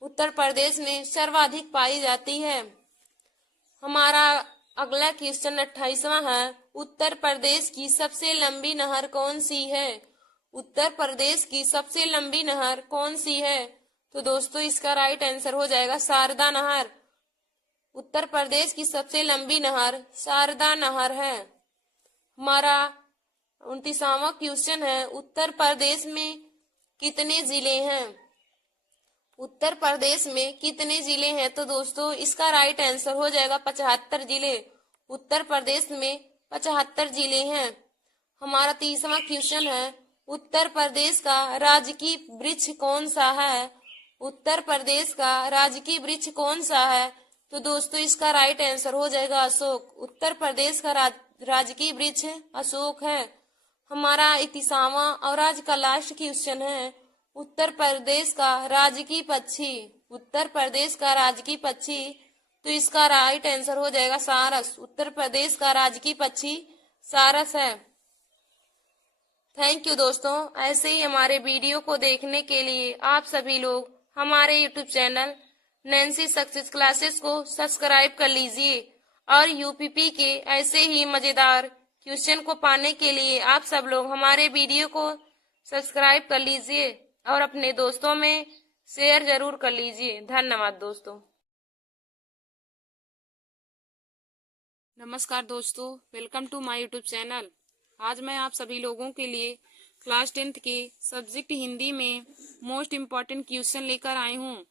उत्तर प्रदेश में सर्वाधिक पाई जाती है। हमारा अगला क्वेश्चन 28वां है, उत्तर प्रदेश की सबसे लंबी नहर कौन सी है। उत्तर प्रदेश की सबसे लंबी नहर कौन सी है। तो दोस्तों इसका राइट आंसर हो जाएगा शारदा नहर। उत्तर प्रदेश की सबसे लंबी नहर शारदा नहर है। हमारा 29वां क्वेश्चन है, उत्तर प्रदेश में कितने जिले हैं। उत्तर प्रदेश में कितने जिले हैं। तो दोस्तों इसका राइट आंसर हो जाएगा 75 जिले। उत्तर प्रदेश में 75 जिले हैं। हमारा 30वां क्वेश्चन है, उत्तर प्रदेश का राजकीय वृक्ष कौन सा है। उत्तर प्रदेश का राजकीय वृक्ष कौन सा है। तो दोस्तों इसका राइट आंसर हो जाएगा अशोक। उत्तर प्रदेश का राजकीय वृक्ष अशोक है। हमारा 31वां और आज का लास्ट क्वेश्चन है, उत्तर प्रदेश का राजकीय पक्षी। उत्तर प्रदेश का राजकीय पक्षी। तो इसका राइट आंसर हो जाएगा सारस। उत्तर प्रदेश का राजकीय पक्षी सारस है। थैंक यू दोस्तों। ऐसे ही हमारे वीडियो को देखने के लिए आप सभी लोग हमारे YouTube channel Nancy success classes को सब्सक्राइब कर लीजिए और यूपीपी के ऐसे ही मजेदार क्वेश्चन को पाने के लिए आप सब लोग हमारे वीडियो को सब्सक्राइब कर लीजिए और अपने दोस्तों में शेयर जरूर कर लीजिए। धन्यवाद दोस्तों। नमस्कार दोस्तों, welcome to my YouTube channel. आज मैं आप सभी लोगों के लिए क्लास 10th के सब्जेक्ट हिंदी में मोस्ट इम्पॉर्टेंट क्वेश्चन लेकर आई हूँ।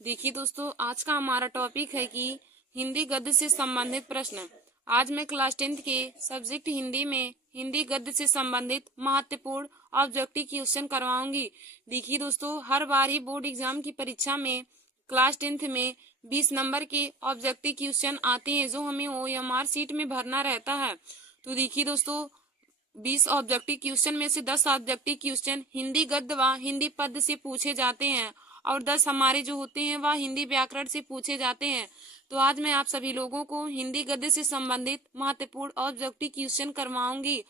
देखिए दोस्तों, आज का हमारा टॉपिक है कि हिंदी गद्य से संबंधित प्रश्न। आज मैं क्लास 10th के सब्जेक्ट हिंदी में हिंदी गद्य से संबंधित महत्वपूर्ण ऑब्जेक्टिव क्वेश्चन करवाऊंगी। देखिए दोस्तों, हर बार ही बोर्ड एग्जाम की परीक्षा में क्लास 10th में 20 नंबर के ऑब्जेक्टिव क्वेश्चन आते हैं जो हमें OMR सीट में भरना रहता है। तो देखिए दोस्तों, 20 ऑब्जेक्टिव क्वेश्चन में से 10 ऑब्जेक्टिव क्वेश्चन हिंदी गद्य व हिंदी पद्य से पूछे जाते हैं और 10 हमारे जो होते हैं वह हिंदी व्याकरण से पूछे जाते हैं। तो आज मैं आप सभी लोगों को हिंदी गद्य से संबंधित महत्वपूर्ण ऑब्जेक्टिव क्वेश्चन करवाऊंगी।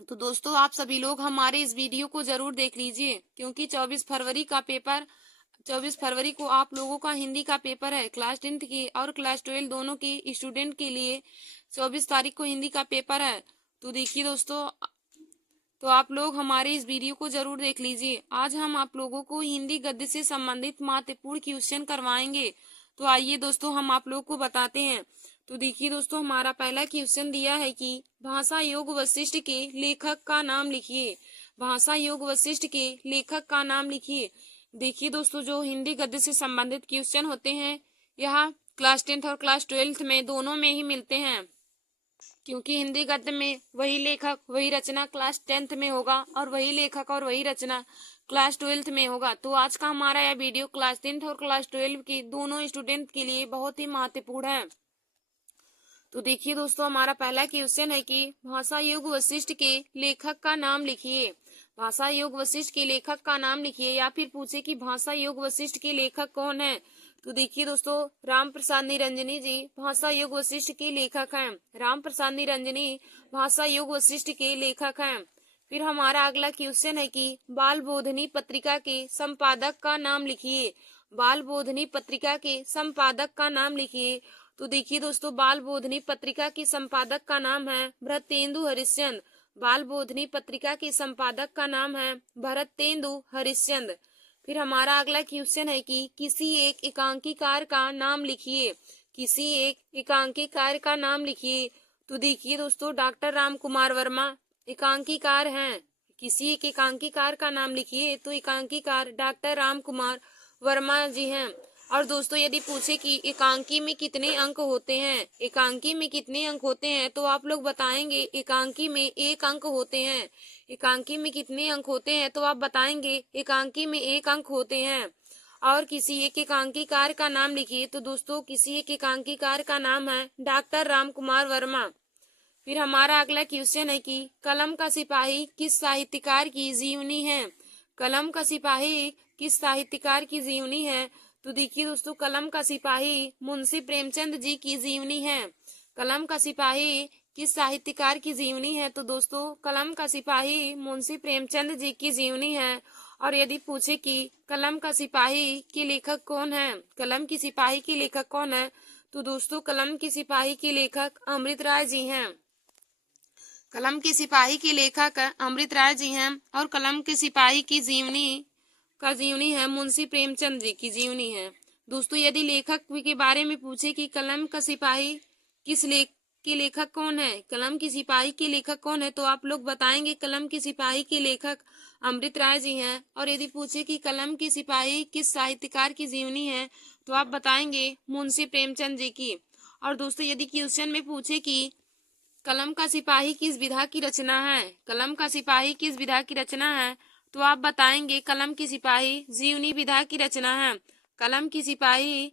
तो दोस्तों आप सभी लोग हमारे इस वीडियो को जरूर देख लीजिए, क्योंकि 24 फरवरी को आप लोगों का हिंदी का पेपर है। क्लास 10th की और क्लास 12 दोनों की स्टूडेंट के लिए 24 तारीख को हिंदी का पेपर है। तो देखिए दोस्तों, तो आप लोग हमारे इस वीडियो को जरूर देख लीजिए। आज हम आप लोगों को हिंदी गद्य से संबंधित महत्वपूर्ण क्वेश्चन करवाएंगे। तो आइए दोस्तों हम आप लोग को बताते हैं। तो देखिए दोस्तों, हमारा पहला क्वेश्चन दिया है कि भाषा योग वशिष्ठ के लेखक का नाम लिखिए। भाषा योग वशिष्ठ के लेखक का नाम लिखिए। देखिए दोस्तों, जो हिंदी गद्य से संबंधित क्वेश्चन होते हैं यह क्लास 10th और क्लास 12th में दोनों में ही मिलते हैं, क्योंकि हिंदी गद्य में वही लेखक वही रचना क्लास 10th में होगा और वही लेखक और वही रचना क्लास 12th में होगा। तो आज का हमारा यह वीडियो क्लास 10th और क्लास 12 की दोनों स्टूडेंट के लिए बहुत ही महत्वपूर्ण है। तो देखिए दोस्तों, हमारा पहला क्वेश्चन है कि भाषा योग वशिष्ठ के लेखक का नाम लिखिए। भाषा योग वशिष्ठ के लेखक का नाम लिखिए, या फिर पूछे कि भाषा योग वशिष्ठ के लेखक कौन है। तो देखिए दोस्तों, राम प्रसाद निरंजनी जी भाषा योग वशिष्ठ के लेखक हैं। राम प्रसाद निरंजनी भाषा योग वशिष्ठ के लेखक हैं। फिर हमारा अगला क्वेश्चन है कि बाल बोधनी पत्रिका के संपादक का नाम लिखिए। बाल बोधनी पत्रिका के संपादक का नाम लिखिए। तो देखिए दोस्तों, बाल बोधनी पत्रिका के संपादक का नाम है भरतेंदु हरिश्चंद्र। बाल बोधनी पत्रिका के संपादक का नाम है भरतेंदु हरिश्चंद्र। फिर हमारा अगला क्वेश्चन है कि किसी एक एकांकीकार का नाम लिखिए। किसी एक एकांकीकार का नाम लिखिए। तो देखिए दोस्तों, डॉक्टर राम कुमार वर्मा एकांकीकार हैं। किसी एक एकांकीकार का नाम लिखिए। तो एकांकीकार डॉक्टर राम कुमार वर्मा जी हैं। और दोस्तों, यदि पूछे कि एकांकी में कितने अंक होते हैं, एकांकी में कितने अंक होते हैं, तो आप लोग बताएंगे एकांकी में 1 अंक होते हैं। एकांकी में कितने अंक होते हैं, तो आप बताएंगे एकांकी में 1 अंक होते हैं। और किसी एक एकांकीकार का नाम लिखिए। तो दोस्तों, किसी एक एकांकीकार का नाम है डॉक्टर राम कुमार वर्मा। फिर हमारा अगला क्वेश्चन है कि कलम का सिपाही किस साहित्यकार की जीवनी है। कलम का सिपाही किस साहित्यकार की जीवनी है। तो देखिए दोस्तों, कलम का सिपाही मुंशी प्रेमचंद जी की जीवनी है। कलम का सिपाही किस साहित्यकार की जीवनी है। तो दोस्तों, कलम का सिपाही मुंशी प्रेमचंद जी की जीवनी है। और यदि पूछे कि कलम का सिपाही के लेखक कौन है, कलम की सिपाही के लेखक कौन है, तो दोस्तों कलम की सिपाही के लेखक अमृत राय जी हैं। कलम के सिपाही के लेखक अमृत राय जी हैं। और कलम के सिपाही की जीवनी है मुंशी प्रेमचंद जी की जीवनी है। दोस्तों, यदि लेखक के बारे में पूछे कि कलम का सिपाही के लेखक कौन है, कलम की सिपाही के लेखक कौन है, तो आप लोग बताएंगे कलम की सिपाही के लेखक अमृत राय जी हैं। और यदि पूछे कि कलम की सिपाही किस साहित्यकार की जीवनी है, तो आप बताएंगे मुंशी प्रेमचंद जी की। और दोस्तों, यदि क्वेश्चन में पूछे कि कलम का सिपाही किस विधा की रचना है, कलम का सिपाही किस विधा की रचना है, तो आप बताएंगे कलम की सिपाही जीवनी विधा की रचना है। कलम की सिपाही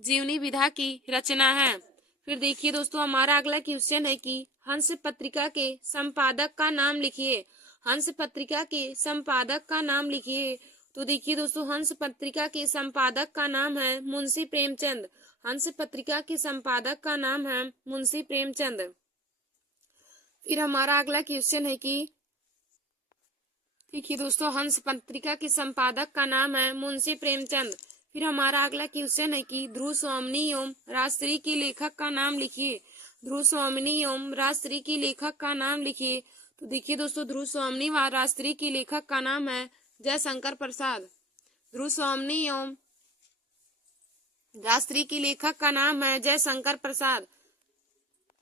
जीवनी विधा की रचना है। फिर देखिए दोस्तों, हमारा अगला क्वेश्चन है कि हंस पत्रिका के संपादक का नाम लिखिए। हंस पत्रिका के संपादक का नाम लिखिए। तो देखिए दोस्तों, हंस पत्रिका के संपादक का नाम है मुंशी प्रेमचंद। हंस पत्रिका के संपादक का नाम है मुंशी प्रेमचंद। फिर हमारा अगला क्वेश्चन है कि देखिए दोस्तों, हंस पत्रिका के संपादक का नाम है मुंशी प्रेमचंद। फिर हमारा अगला क्वेश्चन है कि ध्रुव स्वामिनी एवं राजश्री के लेखक का नाम लिखिए। ध्रुव स्वामिनी एवं राजश्री के लेखक का नाम लिखिए। तो देखिए दोस्तों, ध्रुव स्वामिनी व राजश्री के लेखक का नाम है जयशंकर प्रसाद। ध्रुव स्वामिनी एवं राजश्री के लेखक का नाम है जयशंकर प्रसाद।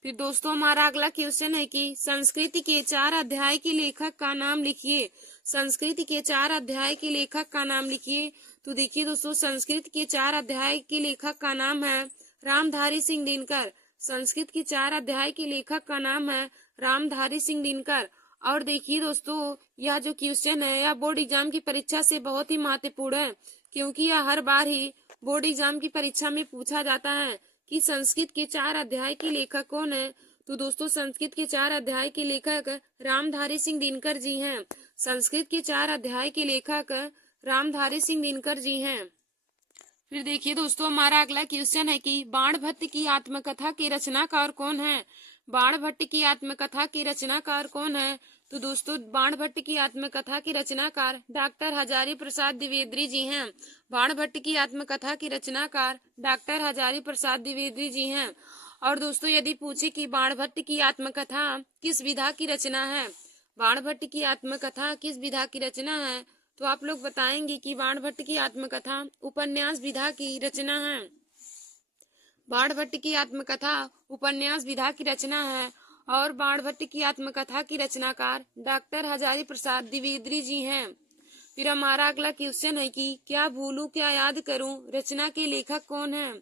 फिर दोस्तों, हमारा अगला क्वेश्चन है कि संस्कृत के 4 अध्याय के लेखक का नाम लिखिए। संस्कृत के 4 अध्याय के लेखक का नाम लिखिए। तो देखिए दोस्तों, संस्कृत के 4 अध्याय के लेखक का नाम है रामधारी सिंह दिनकर। संस्कृत के 4 अध्याय के लेखक का नाम है रामधारी सिंह दिनकर। और देखिए दोस्तों, यह जो क्वेश्चन है यह बोर्ड एग्जाम की परीक्षा से बहुत ही महत्वपूर्ण है, क्योंकि यह हर बार ही बोर्ड एग्जाम की परीक्षा में पूछा जाता है कि संस्कृत के 4 अध्याय के लेखक कौन है। तो दोस्तों, संस्कृत के 4 अध्याय के लेखक रामधारी सिंह दिनकर जी हैं। संस्कृत के 4 अध्याय के लेखक रामधारी सिंह दिनकर जी हैं। फिर देखिए दोस्तों, हमारा अगला क्वेश्चन है कि बाणभट्ट की आत्मकथा के रचनाकार कौन है। बाणभट्ट की आत्मकथा के रचनाकार कौन है? तो दोस्तों, बाणभट्ट की आत्मकथा के रचनाकार डॉक्टर हजारी प्रसाद द्विवेदी जी हैं। बाणभट्ट की आत्मकथा के रचनाकार डॉक्टर हजारी प्रसाद द्विवेदी जी हैं। और दोस्तों, यदि पूछे कि बाणभट्ट की आत्मकथा किस विधा की रचना है, बाणभट्ट की आत्मकथा किस विधा की रचना है, तो आप लोग बताएंगे कि बाणभट्ट की आत्मकथा उपन्यास विधा की रचना है। बाणभट्ट की आत्मकथा उपन्यास विधा की रचना है। और बाणभट्ट की आत्मकथा की रचनाकार डॉक्टर हजारी प्रसाद द्विवेदी जी हैं। फिर हमारा अगला क्वेश्चन है कि क्या भूलूं क्या याद करूं, रचना के लेखक कौन है।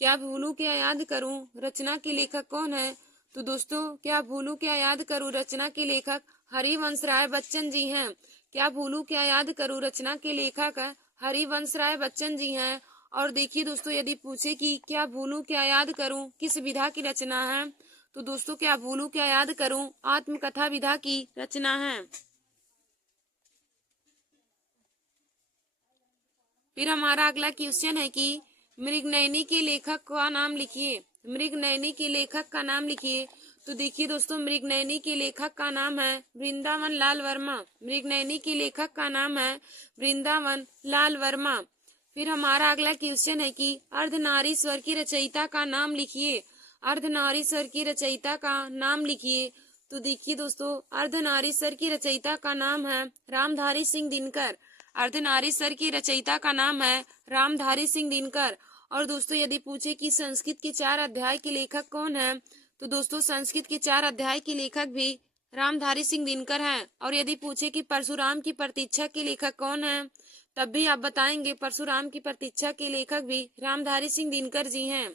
क्या भूलूं क्या याद करूं, रचना के लेखक कौन है। तो दोस्तों, क्या भूलूं क्या याद करूं, रचना के लेखक हरिवंश राय बच्चन जी हैं। क्या भूलूं क्या याद करूं, रचना के लेखक हरिवंश राय बच्चन जी हैं। और देखिए दोस्तों, यदि पूछे कि क्या भूलूं क्या याद करूं किस विधा की रचना है, तो दोस्तों, क्या भूलूं क्या याद करूं आत्मकथा विधा की रचना है। फिर हमारा अगला क्वेश्चन है कि मृगनयनी के लेखक का नाम लिखिए। मृगनयनी के लेखक का नाम लिखिए। तो देखिए दोस्तों, मृगनयनी के लेखक का नाम है वृंदावन लाल वर्मा। मृगनयनी के लेखक का नाम है वृंदावन लाल वर्मा। फिर हमारा अगला क्वेश्चन है कि अर्धनारीश्वर की रचयिता का नाम लिखिए। अर्धनारीश्वर की रचयिता का नाम लिखिए। तो देखिए दोस्तों, अर्धनारीश्वर की रचयिता का नाम है रामधारी सिंह दिनकर। अर्धनारीश्वर की रचयिता का नाम है रामधारी सिंह दिनकर। और दोस्तों, यदि पूछे कि संस्कृत के 4 अध्याय के लेखक कौन है, तो दोस्तों, संस्कृत के 4 अध्याय के लेखक भी रामधारी सिंह दिनकर हैं। और यदि पूछे कि परशुराम की प्रतीक्षा के लेखक कौन है, तब भी आप बताएंगे परशुराम की प्रतीक्षा के लेखक भी रामधारी सिंह दिनकर जी हैं।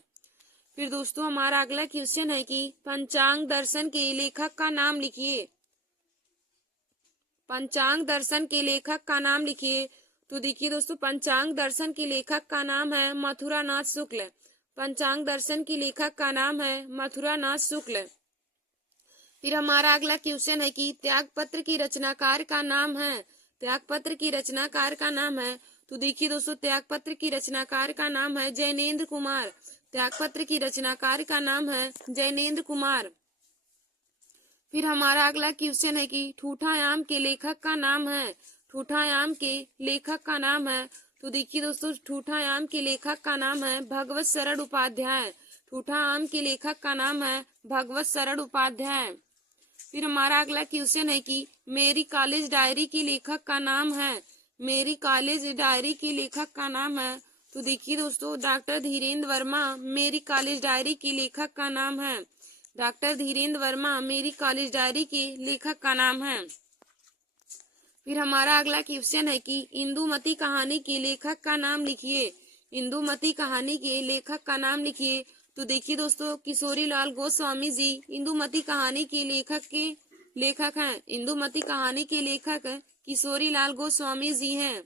फिर दोस्तों, हमारा अगला क्वेश्चन है कि पंचांग दर्शन के लेखक का नाम लिखिए। पंचांग दर्शन के लेखक का नाम लिखिए। तो देखिए दोस्तों, पंचांग दर्शन के लेखक का नाम है मथुरानाथ शुक्ल। पंचांग दर्शन के लेखक का नाम है मथुरानाथ शुक्ल। फिर हमारा अगला क्वेश्चन है कि त्यागपत्र की रचनाकार का नाम है। त्यागपत्र की रचनाकार का नाम है। तो देखिए दोस्तों, त्यागपत्र की रचनाकार का नाम है जैनेन्द्र कुमार। त्यागपत्र की रचनाकार का नाम है जैनेन्द्र कुमार। फिर हमारा अगला क्वेश्चन है कि ठूठायाम के लेखक का नाम है। ठूठायाम के लेखक का नाम है। तो देखिए दोस्तों, ठूठायाम के लेखक का नाम है भगवत शरण उपाध्याय। ठूठायाम के लेखक का नाम है भगवत शरण उपाध्याय। फिर हमारा अगला क्वेश्चन है कि मेरी कॉलेज डायरी के लेखक का नाम है। मेरी कॉलेज डायरी के लेखक का नाम है। तो देखिए दोस्तों, डॉक्टर धीरेन्द्र वर्मा मेरी कॉलेज डायरी के लेखक का नाम है। डॉक्टर धीरेन्द्र वर्मा मेरी कॉलेज डायरी के लेखक का नाम है। फिर हमारा अगला क्वेश्चन है कि इंदुमती कहानी के लेखक का नाम लिखिए। इंदुमती कहानी के लेखक का नाम लिखिए। तो देखिए दोस्तों, किशोरी लाल गोस्वामी जी इंदुमती कहानी के लेखक हैं। इंदुमती कहानी के लेखक किशोरी लाल गोस्वामी जी हैं।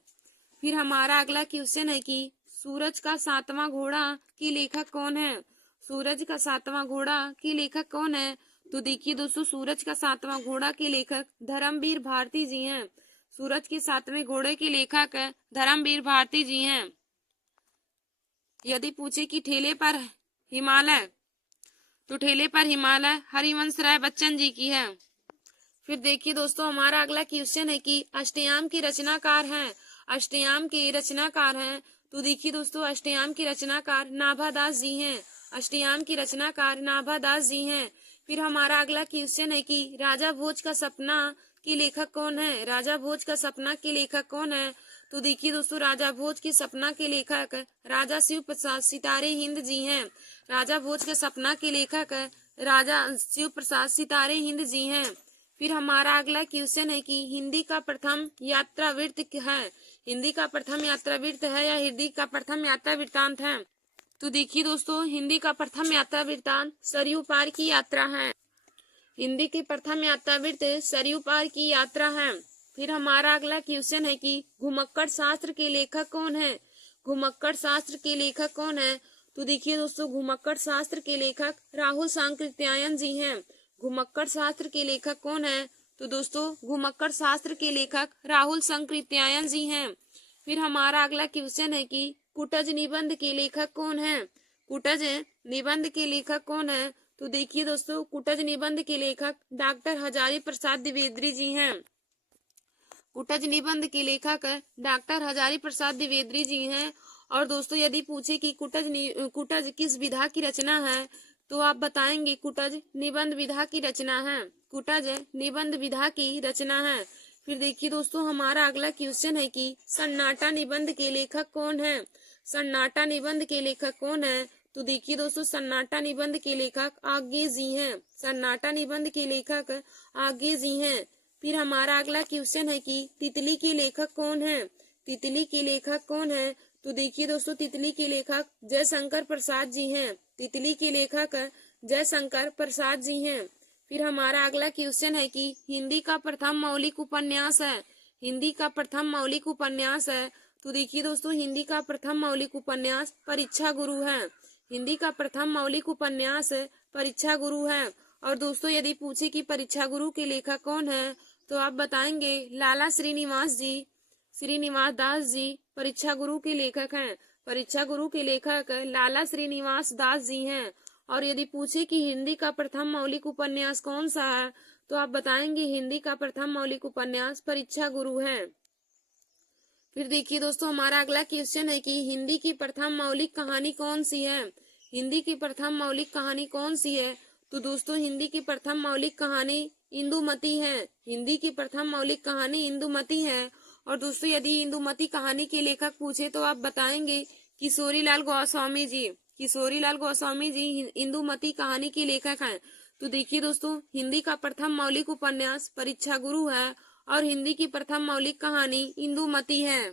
फिर हमारा अगला क्वेश्चन है कि सूरज का 7वां घोड़ा के लेखक कौन है। सूरज का 7वां घोड़ा के लेखक कौन है। तो देखिए दोस्तों, सूरज का 7वां घोड़ा के लेखक धर्मवीर भारती जी हैं। सूरज के 7वें घोड़े के लेखक धर्मवीर भारती जी हैं। यदि पूछे कि ठेले पर हिमालय, तो ठेले पर हिमालय हरिवंश राय बच्चन जी की है। फिर देखिए दोस्तों, हमारा अगला क्वेश्चन है कि अष्टयाम के रचनाकार हैं। अष्टयाम के रचनाकार हैं। तो देखिए दोस्तों, अष्टयाम के रचनाकार नाभादास जी हैं। अष्टयाम की रचनाकार नाभादास जी हैं। फिर हमारा अगला क्वेश्चन है कि राजा भोज का सपना के लेखक कौन है। राजा भोज का सपना के लेखक कौन है। तो देखिए दोस्तों, राजा भोज के सपना के लेखक राजा शिव प्रसाद सितारे हिंद जी हैं। राजा भोज के सपना के लेखक राजा शिव प्रसाद सितारे हिंद जी हैं। फिर हमारा अगला क्वेश्चन है कि हिंदी का प्रथम यात्रा वृत्त है। हिंदी का प्रथम यात्रा वृत्त है या हिंदी का प्रथम यात्रा वृत्तांत है। तो देखिए दोस्तों, हिंदी का प्रथम यात्रा वृत्तांत सरयू पार की यात्रा है। हिंदी की प्रथम यात्रा वृत्त सरयू पार की यात्रा है। फिर हमारा अगला क्वेश्चन है कि घुमक्कड़ शास्त्र के लेखक कौन है। घुमक्कड़ शास्त्र के लेखक कौन है। तो देखिए दोस्तों, घुमक्कड़ शास्त्र के लेखक राहुल सांकृत्यायन जी हैं। घुमक्कड़ शास्त्र के लेखक कौन है। तो दोस्तों, घुमक्कड़ शास्त्र के लेखक राहुल सांकृत्यायन जी हैं। फिर हमारा अगला क्वेश्चन है कि कुटज निबंध के लेखक कौन है। कुटज निबंध के लेखक कौन है। तो देखिए दोस्तों, कुटज निबंध के लेखक डॉक्टर हजारी प्रसाद द्विवेदी जी हैं। कुटज निबंध के लेखक डॉक्टर हजारी प्रसाद द्विवेदी जी हैं। और दोस्तों यदि पूछे कि कुटज किस विधा की रचना है, तो आप बताएंगे कुटज निबंध विधा की रचना है। कुटज निबंध विधा की रचना है। फिर देखिए दोस्तों, हमारा अगला क्वेश्चन है कि सन्नाटा निबंध के लेखक कौन है। सन्नाटा निबंध के लेखक कौन है। तो देखिए दोस्तों, सन्नाटा निबंध के लेखक आगे जी हैं। सन्नाटा निबंध के लेखक आगे जी हैं। फिर हमारा अगला क्वेश्चन है कि तितली के लेखक कौन है। तितली के लेखक कौन है। तो देखिए दोस्तों, तितली के लेखक जयशंकर प्रसाद जी हैं। तितली के लेखक जयशंकर प्रसाद जी हैं। फिर हमारा अगला क्वेश्चन है कि हिंदी का प्रथम मौलिक उपन्यास है। हिंदी का प्रथम मौलिक उपन्यास है। तो देखिए दोस्तों, हिंदी का प्रथम मौलिक उपन्यास परीक्षा गुरु है। हिंदी का प्रथम मौलिक उपन्यास परीक्षा गुरु है। और दोस्तों यदि पूछे कि परीक्षा गुरु के लेखक कौन है, तो आप बताएंगे लाला श्रीनिवास जी, श्रीनिवास दास जी परीक्षा गुरु के लेखक हैं। परीक्षा गुरु के लेखक लाला श्रीनिवास दास जी हैं। और यदि पूछे कि हिंदी का प्रथम मौलिक उपन्यास कौन सा है, तो आप बताएंगे हिंदी का प्रथम मौलिक उपन्यास परीक्षा गुरु है। फिर देखिए दोस्तों, हमारा अगला क्वेश्चन है कि हिंदी की प्रथम मौलिक कहानी कौन सी है। हिंदी की प्रथम मौलिक कहानी कौन सी है। तो दोस्तों, हिंदी की प्रथम मौलिक कहानी इंदुमती है। हिंदी की प्रथम मौलिक कहानी इंदुमती है। और दोस्तों यदि इंदुमती कहानी के लेखक पूछे, तो आप बताएंगे किशोरीलाल गोस्वामी जी। किशोरीलाल गोस्वामी जी इंदुमती कहानी के लेखक हैं। तो देखिए दोस्तों, हिंदी का प्रथम मौलिक उपन्यास परीक्षा गुरु है और हिंदी की प्रथम मौलिक कहानी इंदुमती है।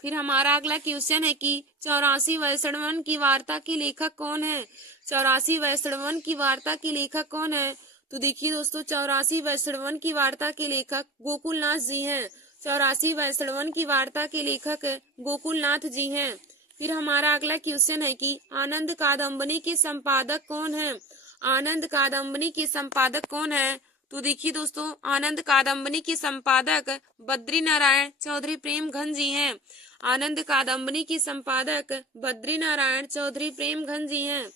फिर हमारा अगला क्वेश्चन है कि 84 वैष्णवन की वार्ता के लेखक कौन है। 84 वैष्णवन की वार्ता के लेखक कौन है। तो देखिए दोस्तों, 84 वैष्णवन की वार्ता के लेखक गोकुलनाथ जी हैं। 84 वैष्णवन की वार्ता के लेखक गोकुलनाथ जी हैं। फिर हमारा अगला क्वेश्चन है कि आनंद कादम्बनी के संपादक कौन है। आनंद कादम्बनी के संपादक कौन है। तो देखिए दोस्तों, आनंद कादम्बनी के संपादक बद्री नारायण चौधरी प्रेमघन जी हैं। आनंद कादम्बनी के संपादक बद्री नारायण चौधरी प्रेमघन जी हैं।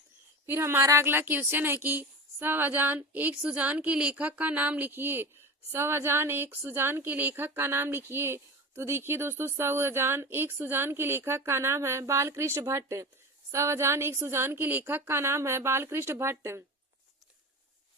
फिर हमारा अगला क्वेश्चन है कि सवजान एक सुजान के लेखक का नाम लिखिए। सवजान एक सुजान के लेखक का नाम लिखिए। तो देखिए दोस्तों, सवजान एक सुजान के लेखक का नाम है बालकृष्ण भट्ट। सवजान एक सुजान के लेखक का नाम है बालकृष्ण भट्ट।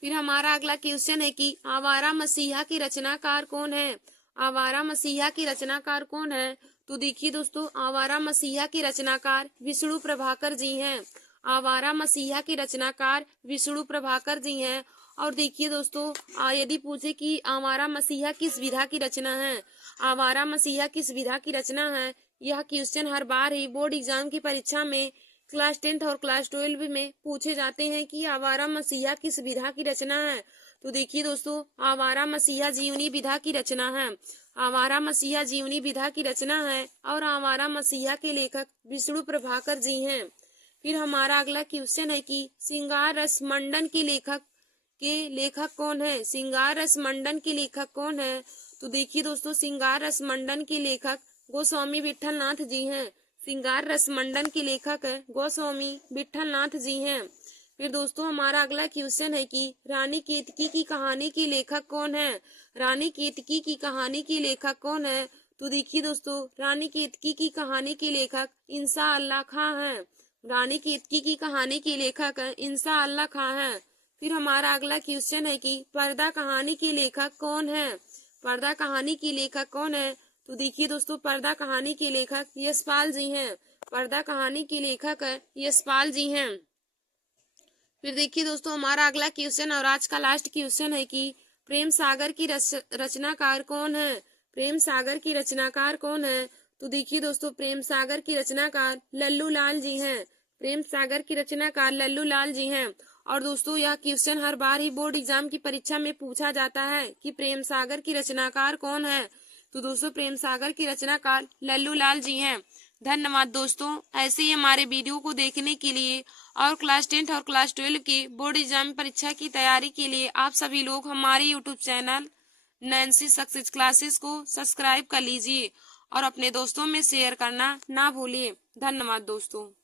फिर हमारा अगला क्वेश्चन है कि आवारा मसीहा की रचनाकार कौन है। आवारा मसीहा की रचनाकार कौन है। तो देखिए दोस्तों, आवारा मसीहा के रचनाकार विष्णु प्रभाकर जी हैं। आवारा मसीहा के रचनाकार विष्णु प्रभाकर जी हैं। और देखिए दोस्तों, यदि पूछे कि आवारा मसीहा किस विधा की रचना है, आवारा मसीहा किस विधा की रचना है, यह क्वेश्चन हर बार ही बोर्ड एग्जाम की परीक्षा में क्लास 10th और क्लास 12 में पूछे जाते हैं कि आवारा मसीहा किस विधा की रचना है। तो देखिए दोस्तों, आवारा मसीहा जीवनी विधा की रचना है। आवारा मसीहा जीवनी विधा की रचना है और आवारा मसीहा के लेखक विष्णु प्रभाकर जी हैं। फिर हमारा अगला क्वेश्चन है कि श्रृंगार रस मंडन के लेखक कौन है। श्रृंगार रस मंडन के लेखक कौन है। तो देखिए दोस्तों, श्रृंगार रस मंडन के लेखक गोस्वामी विठल नाथ जी हैं। श्रृंगार रस मंडन के लेखक गोस्वामी विठल नाथ जी हैं। फिर दोस्तों, हमारा अगला क्वेश्चन है कि रानी केतकी की कहानी के लेखक कौन है। रानी केतकी की कहानी के लेखक कौन है। तो देखिए दोस्तों, रानी केतकी की कहानी के लेखक इंसा अल्लाह खां हैं। रानी केतकी की कहानी के लेखक इंसा अल्लाह खां हैं। फिर हमारा अगला क्वेश्चन है कि पर्दा कहानी के लेखक कौन है। पर्दा कहानी के लेखक कौन है। तो देखिए दोस्तों, पर्दा कहानी के लेखक यशपाल जी हैं। पर्दा कहानी के लेखक यशपाल जी हैं। फिर देखिए दोस्तों, हमारा अगला क्वेश्चन और आज का लास्ट क्वेश्चन है कि प्रेम सागर की रचनाकार कौन है। प्रेम सागर की रचनाकार कौन है। तो देखिए दोस्तों, प्रेम सागर की रचनाकार लल्लू लाल जी हैं। प्रेम सागर की रचनाकार लल्लू लाल जी हैं। और दोस्तों, यह क्वेश्चन हर बार ही बोर्ड एग्जाम की परीक्षा में पूछा जाता है कि प्रेम सागर की रचनाकार कौन है। तो दोस्तों, प्रेम सागर की रचनाकार लल्लू लाल जी हैं। धन्यवाद दोस्तों। ऐसे ही हमारे वीडियो को देखने के लिए और क्लास 10th और क्लास 12 के बोर्ड एग्जाम परीक्षा की तैयारी के लिए आप सभी लोग हमारे YouTube channel Nancy success classes को सब्सक्राइब कर लीजिए और अपने दोस्तों में शेयर करना ना भूलिए। धन्यवाद दोस्तों।